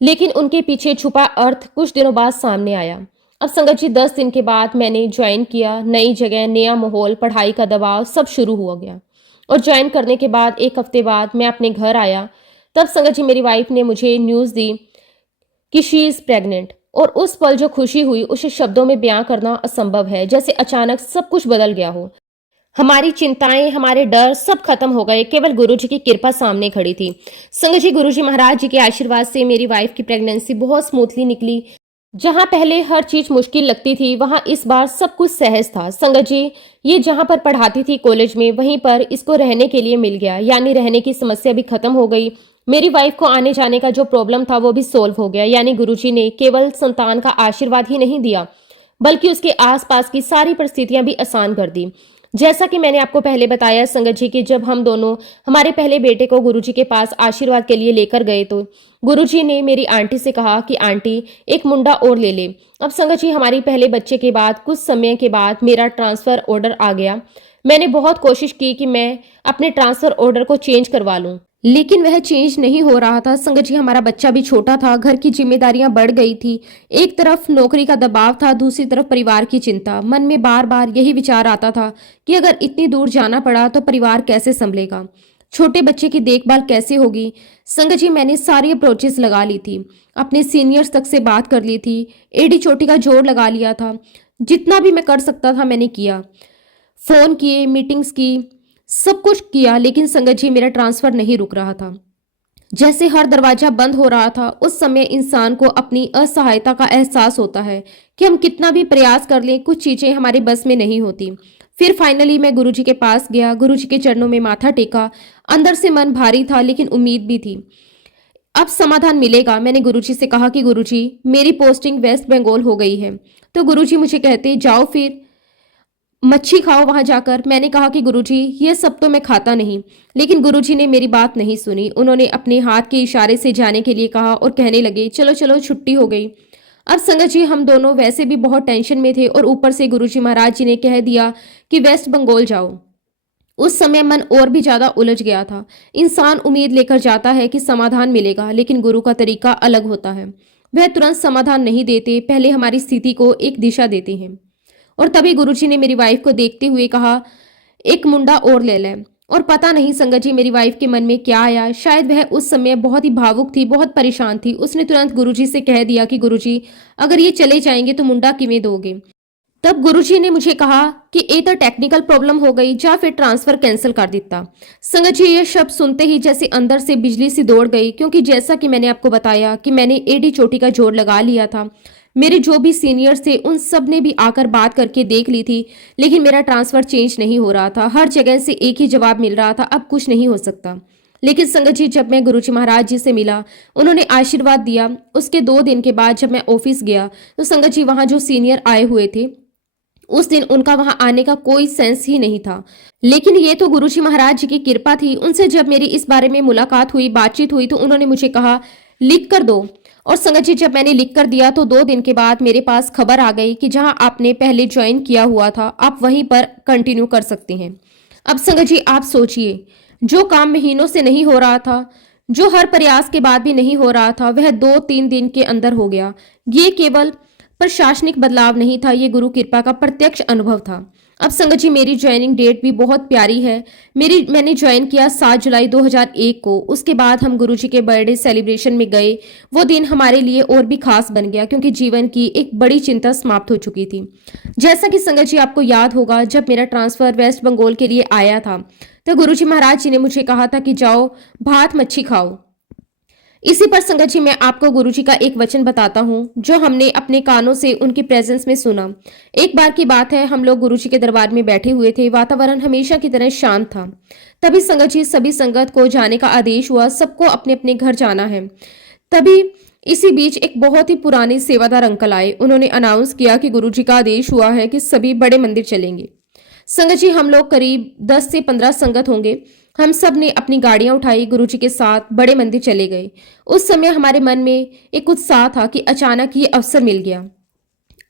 लेकिन उनके पीछे छुपा अर्थ कुछ दिनों बाद सामने आया। अब संगत जी 10 दिन के बाद मैंने ज्वाइन किया। नई जगह, नया माहौल, पढ़ाई का दबाव सब शुरू हुआ गया। और ज्वाइन करने के बाद 1 हफ्ते बाद मैं अपने घर आया। तब संगत जी मेरी वाइफ ने मुझे न्यूज़ दी कि शी इज़ प्रेग्नेंट। और उस पल जो खुशी हुई उसे शब्दों में बयां करना असंभव है। जैसे अचानक सब कुछ बदल गया हो। हमारी चिंताएं, हमारे डर सब खत्म हो गए, केवल गुरुजी की कृपा सामने खड़ी थी। संगत जी गुरुजी महाराज जी के आशीर्वाद से मेरी वाइफ की प्रेगनेंसी बहुत स्मूथली निकली। जहां पहले हर चीज मुश्किल लगती थी वहां इस बार सब कुछ सहज था। संगत जी ये जहां पर पढ़ाती थी कॉलेज में, वहीं पर इसको रहने के लिए मिल गया, यानी रहने की समस्या भी खत्म हो गई। मेरी वाइफ को आने जाने का जो प्रॉब्लम था वो भी सोल्व हो गया। यानी गुरुजी ने केवल संतान का आशीर्वाद ही नहीं दिया, बल्कि उसके आसपास की सारी परिस्थितियां भी आसान कर दी। जैसा कि मैंने आपको पहले बताया संगत जी कि जब हम दोनों हमारे पहले बेटे को गुरुजी के पास आशीर्वाद के लिए लेकर गए तो गुरुजी ने मेरी आंटी से कहा कि आंटी एक मुंडा और ले ले। अब संगत जी हमारी पहले बच्चे के बाद कुछ समय के बाद मेरा ट्रांसफर ऑर्डर आ गया। मैंने बहुत कोशिश की कि मैं अपने ट्रांसफर ऑर्डर को चेंज करवा लूं, लेकिन वह चेंज नहीं हो रहा था। संगत जी हमारा बच्चा भी छोटा था, घर की जिम्मेदारियां बढ़ गई थी। एक तरफ नौकरी का दबाव था, दूसरी तरफ परिवार की चिंता। मन में बार बार यही विचार आता था कि अगर इतनी दूर जाना पड़ा तो परिवार कैसे संभलेगा, छोटे बच्चे की देखभाल कैसे होगी। संगत जी मैंने सारी अप्रोचेस लगा ली थी, अपने सीनियर्स तक से बात कर ली थी, एडी चोटी का जोड़ लगा लिया था। जितना भी मैं कर सकता था मैंने किया, फोन किए, मीटिंग्स की, सब कुछ किया, लेकिन संगत जी मेरा ट्रांसफर नहीं रुक रहा था। जैसे हर दरवाजा बंद हो रहा था। उस समय इंसान को अपनी असहायता का एहसास होता है कि हम कितना भी प्रयास कर लें कुछ चीजें हमारे बस में नहीं होती। फिर फाइनली मैं गुरुजी के पास गया, गुरुजी के चरणों में माथा टेका। अंदर से मन भारी था लेकिन उम्मीद भी थी। अब समाधान मिलेगा। मैंने गुरुजी से कहा कि गुरुजी, मेरी पोस्टिंग वेस्ट बंगाल हो गई है। तो गुरुजी मुझे कहते, जाओ फिर मच्छी खाओ वहां जाकर। मैंने कहा कि गुरुजी, ये सब तो मैं खाता नहीं। लेकिन गुरुजी ने मेरी बात नहीं सुनी। उन्होंने अपने हाथ के इशारे से जाने के लिए कहा और कहने लगे, चलो चलो छुट्टी हो गई। अब संगत जी, हम दोनों वैसे भी बहुत टेंशन में थे और ऊपर से गुरुजी महाराज जी ने कह दिया कि वेस्ट बंगाल जाओ। उस समय मन और भी ज्यादा उलझ गया था। इंसान उम्मीद लेकर जाता है कि समाधान मिलेगा, लेकिन गुरु का तरीका अलग होता है। वह तुरंत समाधान नहीं देते, पहले हमारी स्थिति को एक दिशा देते हैं। और तभी गुरुजी ने मेरी वाइफ को देखते हुए कहा, एक मुंडा और ले ले। और पता नहीं संगत जी, मेरी वाइफ के मन में क्या आया। शायद वह उस समय बहुत ही भावुक थी, बहुत परेशान थी। उसने तुरंत गुरुजी से कह दिया कि गुरुजी, अगर ये चले जाएंगे तो मुंडा किवें दोगे। तब गुरुजी ने मुझे कहा कि ए तो टेक्निकल प्रॉब्लम हो गई, जा फिर ट्रांसफर कैंसिल कर दिता। संगत जी, ये शब्द सुनते ही जैसे अंदर से बिजली सी दौड़ गई, क्योंकि जैसा कि मैंने आपको बताया कि मैंने एडी चोटी का जोड़ लगा लिया था। मेरे जो भी सीनियर्स थे उन सब ने भी आकर बात करके देख ली थी, लेकिन मेरा ट्रांसफर चेंज नहीं हो रहा था। हर जगह से एक ही जवाब मिल रहा था, अब कुछ नहीं हो सकता। लेकिन संगत जी, जब मैं गुरुजी महाराज जी से मिला, उन्होंने आशीर्वाद दिया। उसके 2 दिन के बाद जब मैं ऑफिस गया तो संगत जी, वहां जो सीनियर आए हुए थे, उस दिन उनका वहां आने का कोई सेंस ही नहीं था। लेकिन ये तो गुरुजी महाराज जी की कृपा थी। उनसे जब मेरी इस बारे में मुलाकात हुई, बातचीत हुई, तो उन्होंने मुझे कहा लिख कर दो। और संगत जी, जब मैंने लिख कर दिया तो 2 दिन के बाद मेरे पास खबर आ गई कि जहां आपने पहले ज्वाइन किया हुआ था, आप वहीं पर कंटिन्यू कर सकते हैं। अब संगत जी, आप सोचिए, जो काम महीनों से नहीं हो रहा था, जो हर प्रयास के बाद भी नहीं हो रहा था, वह 2-3 दिन के अंदर हो गया। ये केवल प्रशासनिक बदलाव नहीं था, ये गुरु कृपा का प्रत्यक्ष अनुभव था। अब संगत जी, मेरी ज्वाइनिंग डेट भी बहुत प्यारी है। मैंने ज्वाइन किया 7 जुलाई 2001 को। उसके बाद हम गुरुजी के बर्थडे सेलिब्रेशन में गए। वो दिन हमारे लिए और भी खास बन गया, क्योंकि जीवन की एक बड़ी चिंता समाप्त हो चुकी थी। जैसा कि संगत जी, आपको याद होगा, जब मेरा ट्रांसफर वेस्ट बंगाल के लिए आया था तो गुरुजी महाराज जी ने मुझे कहा था कि जाओ भात मच्छी खाओ। इसी पर संगत जी, मैं आपको गुरुजी का एक वचन बताता हूँ जो हमने अपने कानों से उनकी प्रेजेंस में सुना। एक बार की बात है, हम लोग गुरुजी के दरबार में बैठे हुए थे। वातावरण हमेशा की तरह शांत था। तभी संगत जी, सभी संगत को जाने का आदेश हुआ। सबको अपने अपने घर जाना है। तभी इसी बीच एक बहुत ही पुराने सेवादार अंकल आए। उन्होंने अनाउंस किया कि गुरुजी का आदेश हुआ है कि सभी बड़े मंदिर चलेंगे। संगत जी, हम लोग करीब 10 से 15 संगत होंगे। हम सब ने अपनी गाड़ियां उठाई, गुरुजी के साथ बड़े मंदिर चले गए। उस समय हमारे मन में एक उत्साह था कि अचानक ये अवसर मिल गया।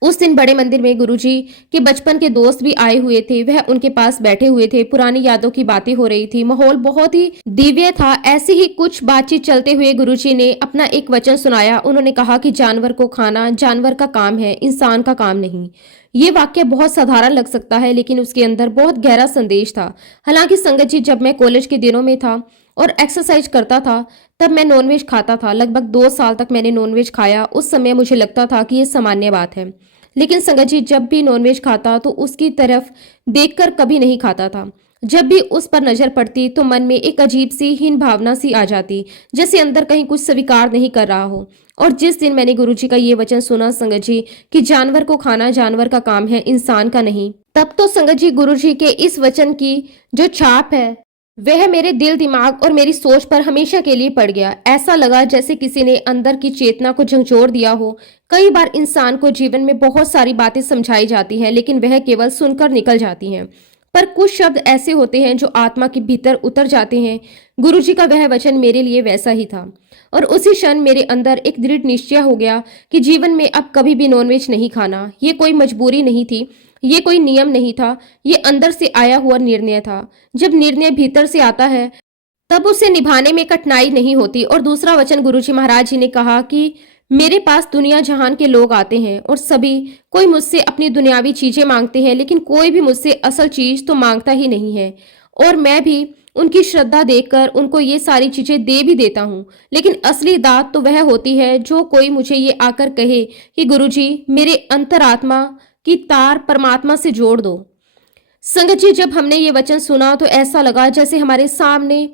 उस दिन बड़े मंदिर में गुरुजी के बचपन के दोस्त भी आए हुए थे। वह उनके पास बैठे हुए थे। पुरानी यादों की बातें हो रही थी। माहौल बहुत ही दिव्य था। ऐसी ही कुछ बातचीत चलते हुए गुरुजी ने अपना एक वचन सुनाया। उन्होंने कहा कि जानवर को खाना जानवर का काम है, इंसान का काम नहीं। ये वाक्य बहुत साधारण लग सकता है, लेकिन उसके अंदर बहुत गहरा संदेश था। हालांकि संगत जी, जब मैं कॉलेज के दिनों में था और एक्सरसाइज करता था, तब मैं नॉनवेज खाता था। लगभग 2 साल तक मैंने नॉनवेज खाया। उस समय मुझे लगता था कि ये सामान्य बात है। लेकिन संगत जी, जब भी नॉनवेज खाता तो उसकी तरफ देखकर कभी नहीं खाता था। जब भी उस पर नजर पड़ती तो मन में एक अजीब सी हीन भावना सी आ जाती, जैसे अंदर कहीं कुछ स्वीकार नहीं कर रहा हो। और जिस दिन मैंने गुरुजी का ये वचन सुना संगत जी, कि जानवर को खाना जानवर का काम है, इंसान का नहीं, तब तो संगत जी, गुरुजी के इस वचन की जो छाप है वह मेरे दिल, दिमाग और मेरी सोच पर हमेशा के लिए पड़ गया। ऐसा लगा जैसे किसी ने अंदर की चेतना को झंझोर दिया हो। कई बार इंसान को जीवन में बहुत सारी बातें समझाई जाती हैं, लेकिन वह केवल सुनकर निकल जाती हैं। पर कुछ शब्द ऐसे होते हैं जो आत्मा के भीतर उतर जाते हैं। गुरुजी का वह वचन मेरे लिए वैसा ही था। और उसी क्षण मेरे अंदर एक दृढ़ निश्चय हो गया कि जीवन में अब कभी भी नॉनवेज नहीं खाना। ये कोई मजबूरी नहीं थी, ये कोई नियम नहीं था, ये अंदर से आया हुआ निर्णय था। जब निर्णय भीतर से आता है तब उसे निभाने में कठिनाई नहीं होती। और दूसरा वचन गुरुजी महाराज जी ने कहा कि मेरे पास दुनिया जहान के लोग आते हैं और सभी कोई मुझसे अपनी दुनियावी चीजें मांगते हैं, लेकिन कोई भी मुझसे असल चीज तो मांगता ही नहीं है। और मैं भी उनकी श्रद्धा देखकर उनको ये सारी चीजें दे भी देता हूँ, लेकिन असली दात तो वह होती है जो कोई मुझे ये आकर कहे कि गुरुजी, मेरे अंतरात्मा की तार परमात्मा से जोड़ दो। संगत जी, जब हमने ये वचन सुना तो ऐसा लगा जैसे हमारे सामने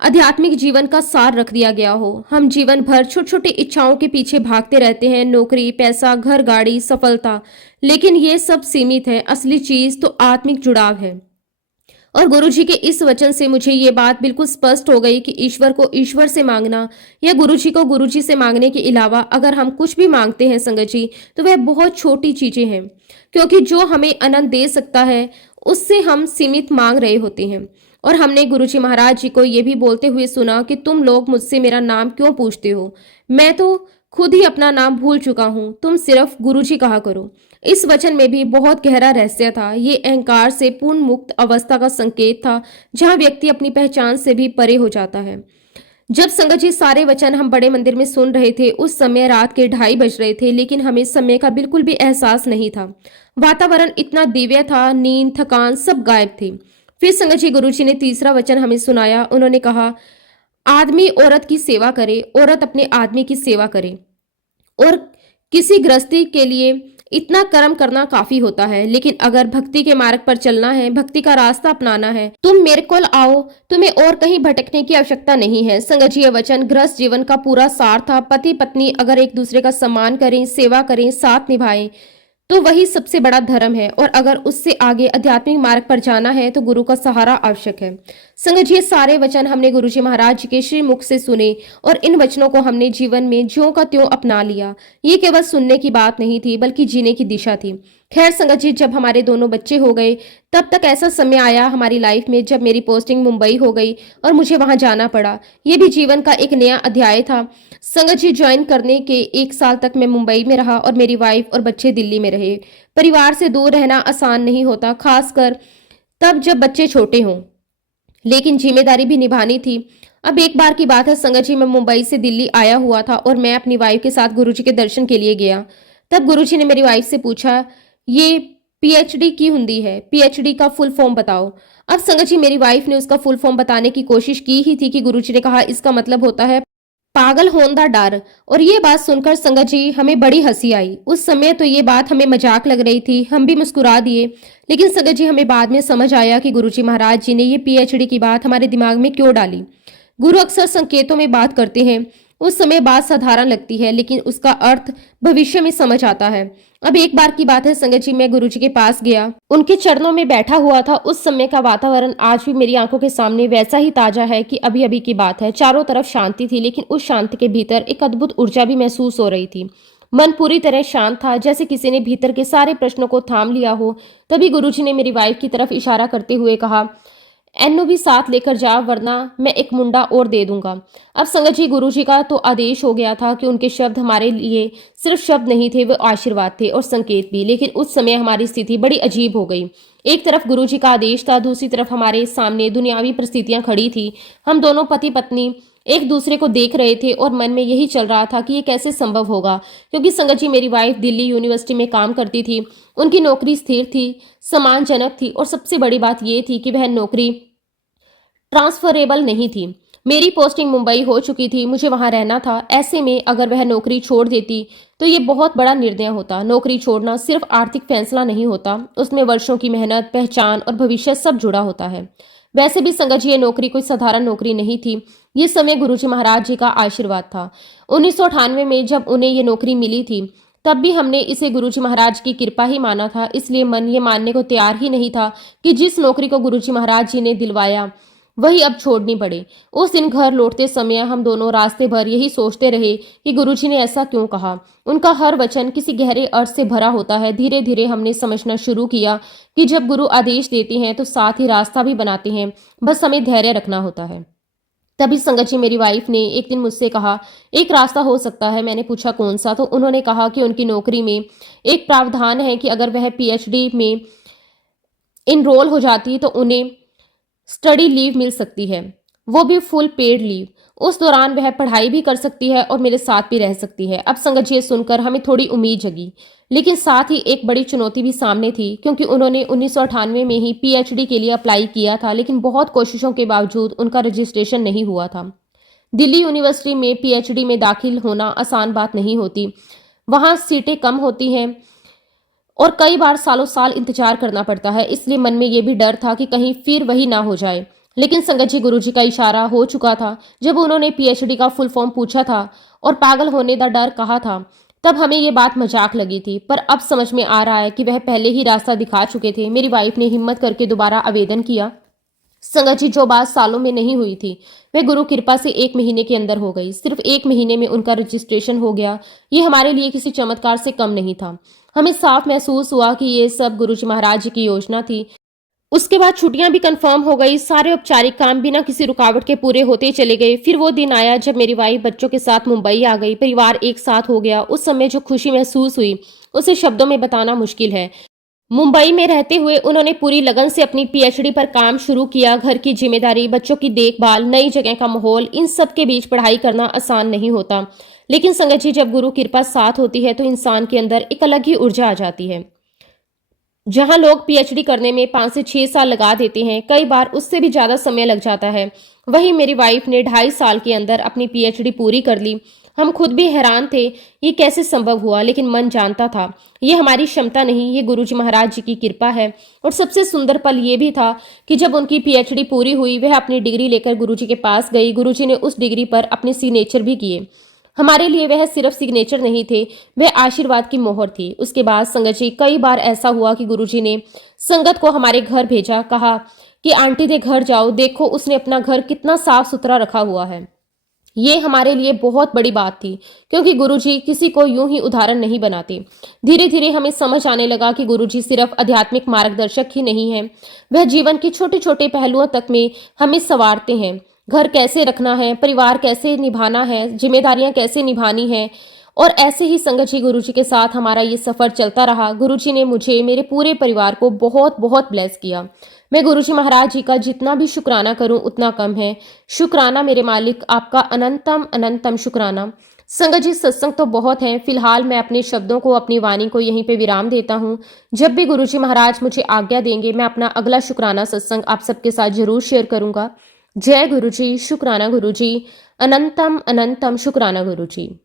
आध्यात्मिक जीवन का सार रख दिया गया हो। हम जीवन भर छोटी छोटी इच्छाओं के पीछे भागते रहते हैं, नौकरी, पैसा, घर, गाड़ी, सफलता, लेकिन ये सब सीमित है। असली चीज तो आत्मिक जुड़ाव है। और गुरुजी के इस वचन से मुझे ये बात बिल्कुल स्पष्ट हो गई कि ईश्वर को ईश्वर से मांगना या गुरुजी को गुरुजी से मांगने के अलावा अगर हम कुछ भी मांगते हैं संगत जी, तो वह बहुत छोटी चीजें हैं, क्योंकि जो हमें आनंद दे सकता है उससे हम सीमित मांग रहे होते हैं। और हमने गुरुजी महाराज जी को ये भी बोलते हुए सुना कि तुम लोग मुझसे मेरा नाम क्यों पूछते हो, मैं तो खुद ही अपना नाम भूल चुका हूं, तुम सिर्फ गुरुजी कहा करो। इस वचन में भी बहुत गहरा रहस्य था। ये अहंकार से पूर्ण मुक्त अवस्था का संकेत था, जहां व्यक्ति अपनी पहचान से भी परे हो जाता है। जब संगत जी सारे वचन हम बड़े मंदिर में सुन रहे थे, उस समय रात के 2:30 बज रहे थे, लेकिन हमें समय का बिल्कुल भी एहसास नहीं था। वातावरण इतना दिव्य था, नींद, थकान सब गायब थे। फिर संगत जी गुरु जी ने तीसरा वचन हमें सुनाया। उन्होंने कहा, आदमी औरत की सेवा करे, औरत अपने आदमी की सेवा करे। और किसी गृहस्थी के लिए इतना कर्म करना काफी होता है, लेकिन अगर भक्ति के मार्ग पर चलना है, भक्ति का रास्ता अपनाना है, तुम मेरे को आओ, तुम्हें और कहीं भटकने की आवश्यकता नहीं है। संगत जी, ये वचन गृहस्थ जीवन का पूरा सार था। पति पत्नी अगर एक दूसरे का सम्मान करें, सेवा करें, साथ निभाएं, तो वही सबसे बड़ा धर्म है। और अगर उससे आगे आध्यात्मिक मार्ग पर जाना है तो गुरु का सहारा आवश्यक है। संगत जी, ये सारे वचन हमने गुरु जी महाराज जी के श्री मुख से सुने और इन वचनों को हमने जीवन में ज्यों का त्यों अपना लिया। ये केवल सुनने की बात नहीं थी, बल्कि जीने की दिशा थी। खैर संगत जी, जब हमारे दोनों बच्चे हो गए, तब तक ऐसा समय आया हमारी लाइफ में जब मेरी पोस्टिंग मुंबई हो गई और मुझे वहां जाना पड़ा। ये भी जीवन का एक नया अध्याय था। संगत जी, ज्वाइन करने के 1 साल तक मैं मुंबई में रहा और मेरी वाइफ और बच्चे दिल्ली में रहे। परिवार से दूर रहना आसान नहीं होता, खासकर तब जब बच्चे छोटे हों, लेकिन जिम्मेदारी भी निभानी थी। अब एक बार की बात है संगत जी, मैं मुंबई से दिल्ली आया हुआ था और मैं अपनी वाइफ के साथ गुरुजी के दर्शन के लिए गया। तब गुरुजी ने मेरी वाइफ से पूछा, ये पीएचडी की हुंदी है, पीएचडी का फुल फॉर्म बताओ। अब संगत जी, मेरी वाइफ ने उसका फुल फॉर्म बताने की कोशिश की ही थी कि गुरुजी ने कहा, इसका मतलब होता है पागल होने दा डर। और ये बात सुनकर संगत जी हमें बड़ी हंसी आई। उस समय तो ये बात हमें मजाक लग रही थी, हम भी मुस्कुरा दिए। लेकिन संगत जी, हमें बाद में समझ आया कि गुरुजी महाराज जी ने ये पीएचडी की बात हमारे दिमाग में क्यों डाली। गुरु अक्सर संकेतों में बात करते हैं। उस समय बात साधारण लगती है, लेकिन उसका अर्थ भविष्य में समझ आता है। अब एक बार की बात है संगत जी, मैं गुरुजी के पास गया, उनके चरणों में बैठा हुआ था। उस समय का वातावरण आज भी मेरी आंखों के सामने वैसा ही ताजा है कि अभी अभी की बात है। चारों तरफ शांति थी, लेकिन उस शांति के भीतर एक अद्भुत ऊर्जा भी महसूस हो रही थी। मन पूरी तरह शांत था, जैसे किसी ने भीतर के सारे प्रश्नों को थाम लिया हो। तभी गुरुजी ने मेरी वाइफ की तरफ इशारा करते हुए कहा, एनो भी साथ लेकर जा, वरना मैं एक मुंडा और दे दूंगा। अब संगत जी, गुरुजी का तो आदेश हो गया था कि उनके शब्द हमारे लिए सिर्फ शब्द नहीं थे, वे आशीर्वाद थे और संकेत भी। लेकिन उस समय हमारी स्थिति बड़ी अजीब हो गई। एक तरफ गुरुजी का आदेश था, दूसरी तरफ हमारे सामने दुनियावी परिस्थितियां खड़ी थी। हम दोनों पति पत्नी एक दूसरे को देख रहे थे और मन में यही चल रहा था कि ये कैसे संभव होगा, क्योंकि संगत जी, मेरी वाइफ दिल्ली यूनिवर्सिटी में काम करती थी। उनकी नौकरी स्थिर थी, सम्मानजनक थी, और सबसे बड़ी बात यह थी कि वह नौकरी ट्रांसफरेबल नहीं थी। मेरी पोस्टिंग मुंबई हो चुकी थी, मुझे वहां रहना था। ऐसे में अगर वह नौकरी छोड़ देती तो ये बहुत बड़ा निर्णय होता। नौकरी छोड़ना सिर्फ आर्थिक फैसला नहीं होता, उसमें वर्षों की मेहनत, पहचान और भविष्य सब जुड़ा होता है। वैसे भी संगत जी, ये नौकरी कोई साधारण नौकरी नहीं थी। ये समय गुरुजी महाराज जी का आशीर्वाद था। 1998 में जब उन्हें ये नौकरी मिली थी, तब भी हमने इसे गुरुजी महाराज की कृपा ही माना था। इसलिए मन ये मानने को तैयार ही नहीं था कि जिस नौकरी को गुरुजी महाराज जी ने दिलवाया वही अब छोड़नी पड़े। उस दिन घर लौटते समय हम दोनों रास्ते भर यही सोचते रहे कि गुरुजी ने ऐसा क्यों कहा। उनका हर वचन किसी गहरे अर्थ से भरा होता है। धीरे धीरे हमने समझना शुरू किया कि जब गुरु आदेश देते हैं तो साथ ही रास्ता भी बनाते हैं, बस हमें धैर्य रखना होता है। तभी संगत जी, मेरी वाइफ ने एक दिन मुझसे कहा, एक रास्ता हो सकता है। मैंने पूछा कौन सा, तो उन्होंने कहा कि उनकी नौकरी में एक प्रावधान है कि अगर वह पीएचडी में इनरोल हो जाती तो उन्हें स्टडी लीव मिल सकती है, वो भी फुल पेड लीव। उस दौरान वह पढ़ाई भी कर सकती है और मेरे साथ भी रह सकती है। अब संगत जी, ये सुनकर हमें थोड़ी उम्मीद जगी, लेकिन साथ ही एक बड़ी चुनौती भी सामने थी, क्योंकि उन्होंने 1998 में ही पीएचडी के लिए अप्लाई किया था, लेकिन बहुत कोशिशों के बावजूद उनका रजिस्ट्रेशन नहीं हुआ था। दिल्ली यूनिवर्सिटी में पीएचडी में दाखिल होना आसान बात नहीं होती। वहां सीटें कम होती हैं और कई बार सालों साल इंतजार करना पड़ता है। इसलिए मन में यह भी डर था कि कहीं फिर वही ना हो जाए। लेकिन संगत जी गुरुजी का इशारा हो चुका था। जब उन्होंने पीएचडी का फुल फॉर्म पूछा था और पागल होने का डर कहा था, तब हमें ये बात मजाक लगी थी, पर अब समझ में आ रहा है कि वह पहले ही रास्ता दिखा चुके थे। मेरी वाइफ ने हिम्मत करके दोबारा आवेदन किया। संगत जी जो बात सालों में नहीं हुई थी, वह गुरु कृपा से 1 महीने के अंदर हो गई। सिर्फ 1 महीने में उनका रजिस्ट्रेशन हो गया। ये हमारे लिए किसी चमत्कार से कम नहीं था। हमें साफ महसूस हुआ कि ये सब गुरुजी महाराज जी की योजना थी। उसके बाद छुट्टियां भी कंफर्म हो गई। सारे औपचारिक काम बिना किसी रुकावट के पूरे होते चले गए। फिर वो दिन आया जब मेरी वाइफ बच्चों के साथ मुंबई आ गई। परिवार एक साथ हो गया। उस समय जो खुशी महसूस हुई, उसे शब्दों में बताना मुश्किल है। मुंबई में रहते हुए उन्होंने पूरी लगन से अपनी पीएचडी पर काम शुरू किया। घर की जिम्मेदारी, बच्चों की देखभाल, नई जगह का माहौल, इन सब के बीच पढ़ाई करना आसान नहीं होता। लेकिन संगत जी जब गुरु कृपा साथ होती है तो इंसान के अंदर एक अलग ही ऊर्जा आ जाती है। जहां लोग पीएचडी करने में 5 से 6 साल लगा देते हैं, कई बार उससे भी ज्यादा समय लग जाता है, वहीं मेरी वाइफ ने 2.5 साल के अंदर अपनी पीएचडी पूरी कर ली। हम खुद भी हैरान थे ये कैसे संभव हुआ, लेकिन मन जानता था ये हमारी क्षमता नहीं, ये गुरुजी महाराज जी की कृपा है। और सबसे सुंदर पल ये भी था कि जब उनकी पीएचडी पूरी हुई, वह अपनी डिग्री लेकर गुरुजी के पास गई। गुरुजी ने उस डिग्री पर अपने सिग्नेचर भी किए। हमारे लिए वह सिर्फ सिग्नेचर नहीं थे, वह आशीर्वाद की मोहर थी। उसके बाद संगत जी कई बार ऐसा हुआ कि गुरुजी ने संगत को हमारे घर भेजा, कहा कि आंटी के घर जाओ, देखो उसने अपना घर कितना साफ सुथरा रखा हुआ है। ये हमारे लिए बहुत बड़ी बात थी, क्योंकि गुरुजी किसी को यूं ही उदाहरण नहीं बनाते। धीरे धीरे हमें समझ आने लगा कि गुरुजी सिर्फ आध्यात्मिक मार्गदर्शक ही नहीं है, वह जीवन के छोटे छोटे पहलुओं तक में हमें संवारते हैं। घर कैसे रखना है, परिवार कैसे निभाना है, जिम्मेदारियां कैसे निभानी है। और ऐसे ही संगत जी गुरुजी के साथ हमारा ये सफर चलता रहा। गुरुजी ने मुझे, मेरे पूरे परिवार को बहुत बहुत ब्लेस किया। मैं गुरुजी महाराज जी का जितना भी शुक्राना करूं उतना कम है। शुक्राना मेरे मालिक, आपका अनंतम अनंतम शुक्राना। संगत जी सत्संग तो बहुत है, फिलहाल मैं अपने शब्दों को, अपनी वाणी को यहीं पे विराम देता हूँ। जब भी गुरुजी महाराज मुझे आज्ञा देंगे, मैं अपना अगला शुक्राना सत्संग आप सबके साथ जरूर शेयर करूंगा। जय गुरुजी, शुक्राना गुरुजी, अनंतम अनंतम शुक्राना गुरुजी।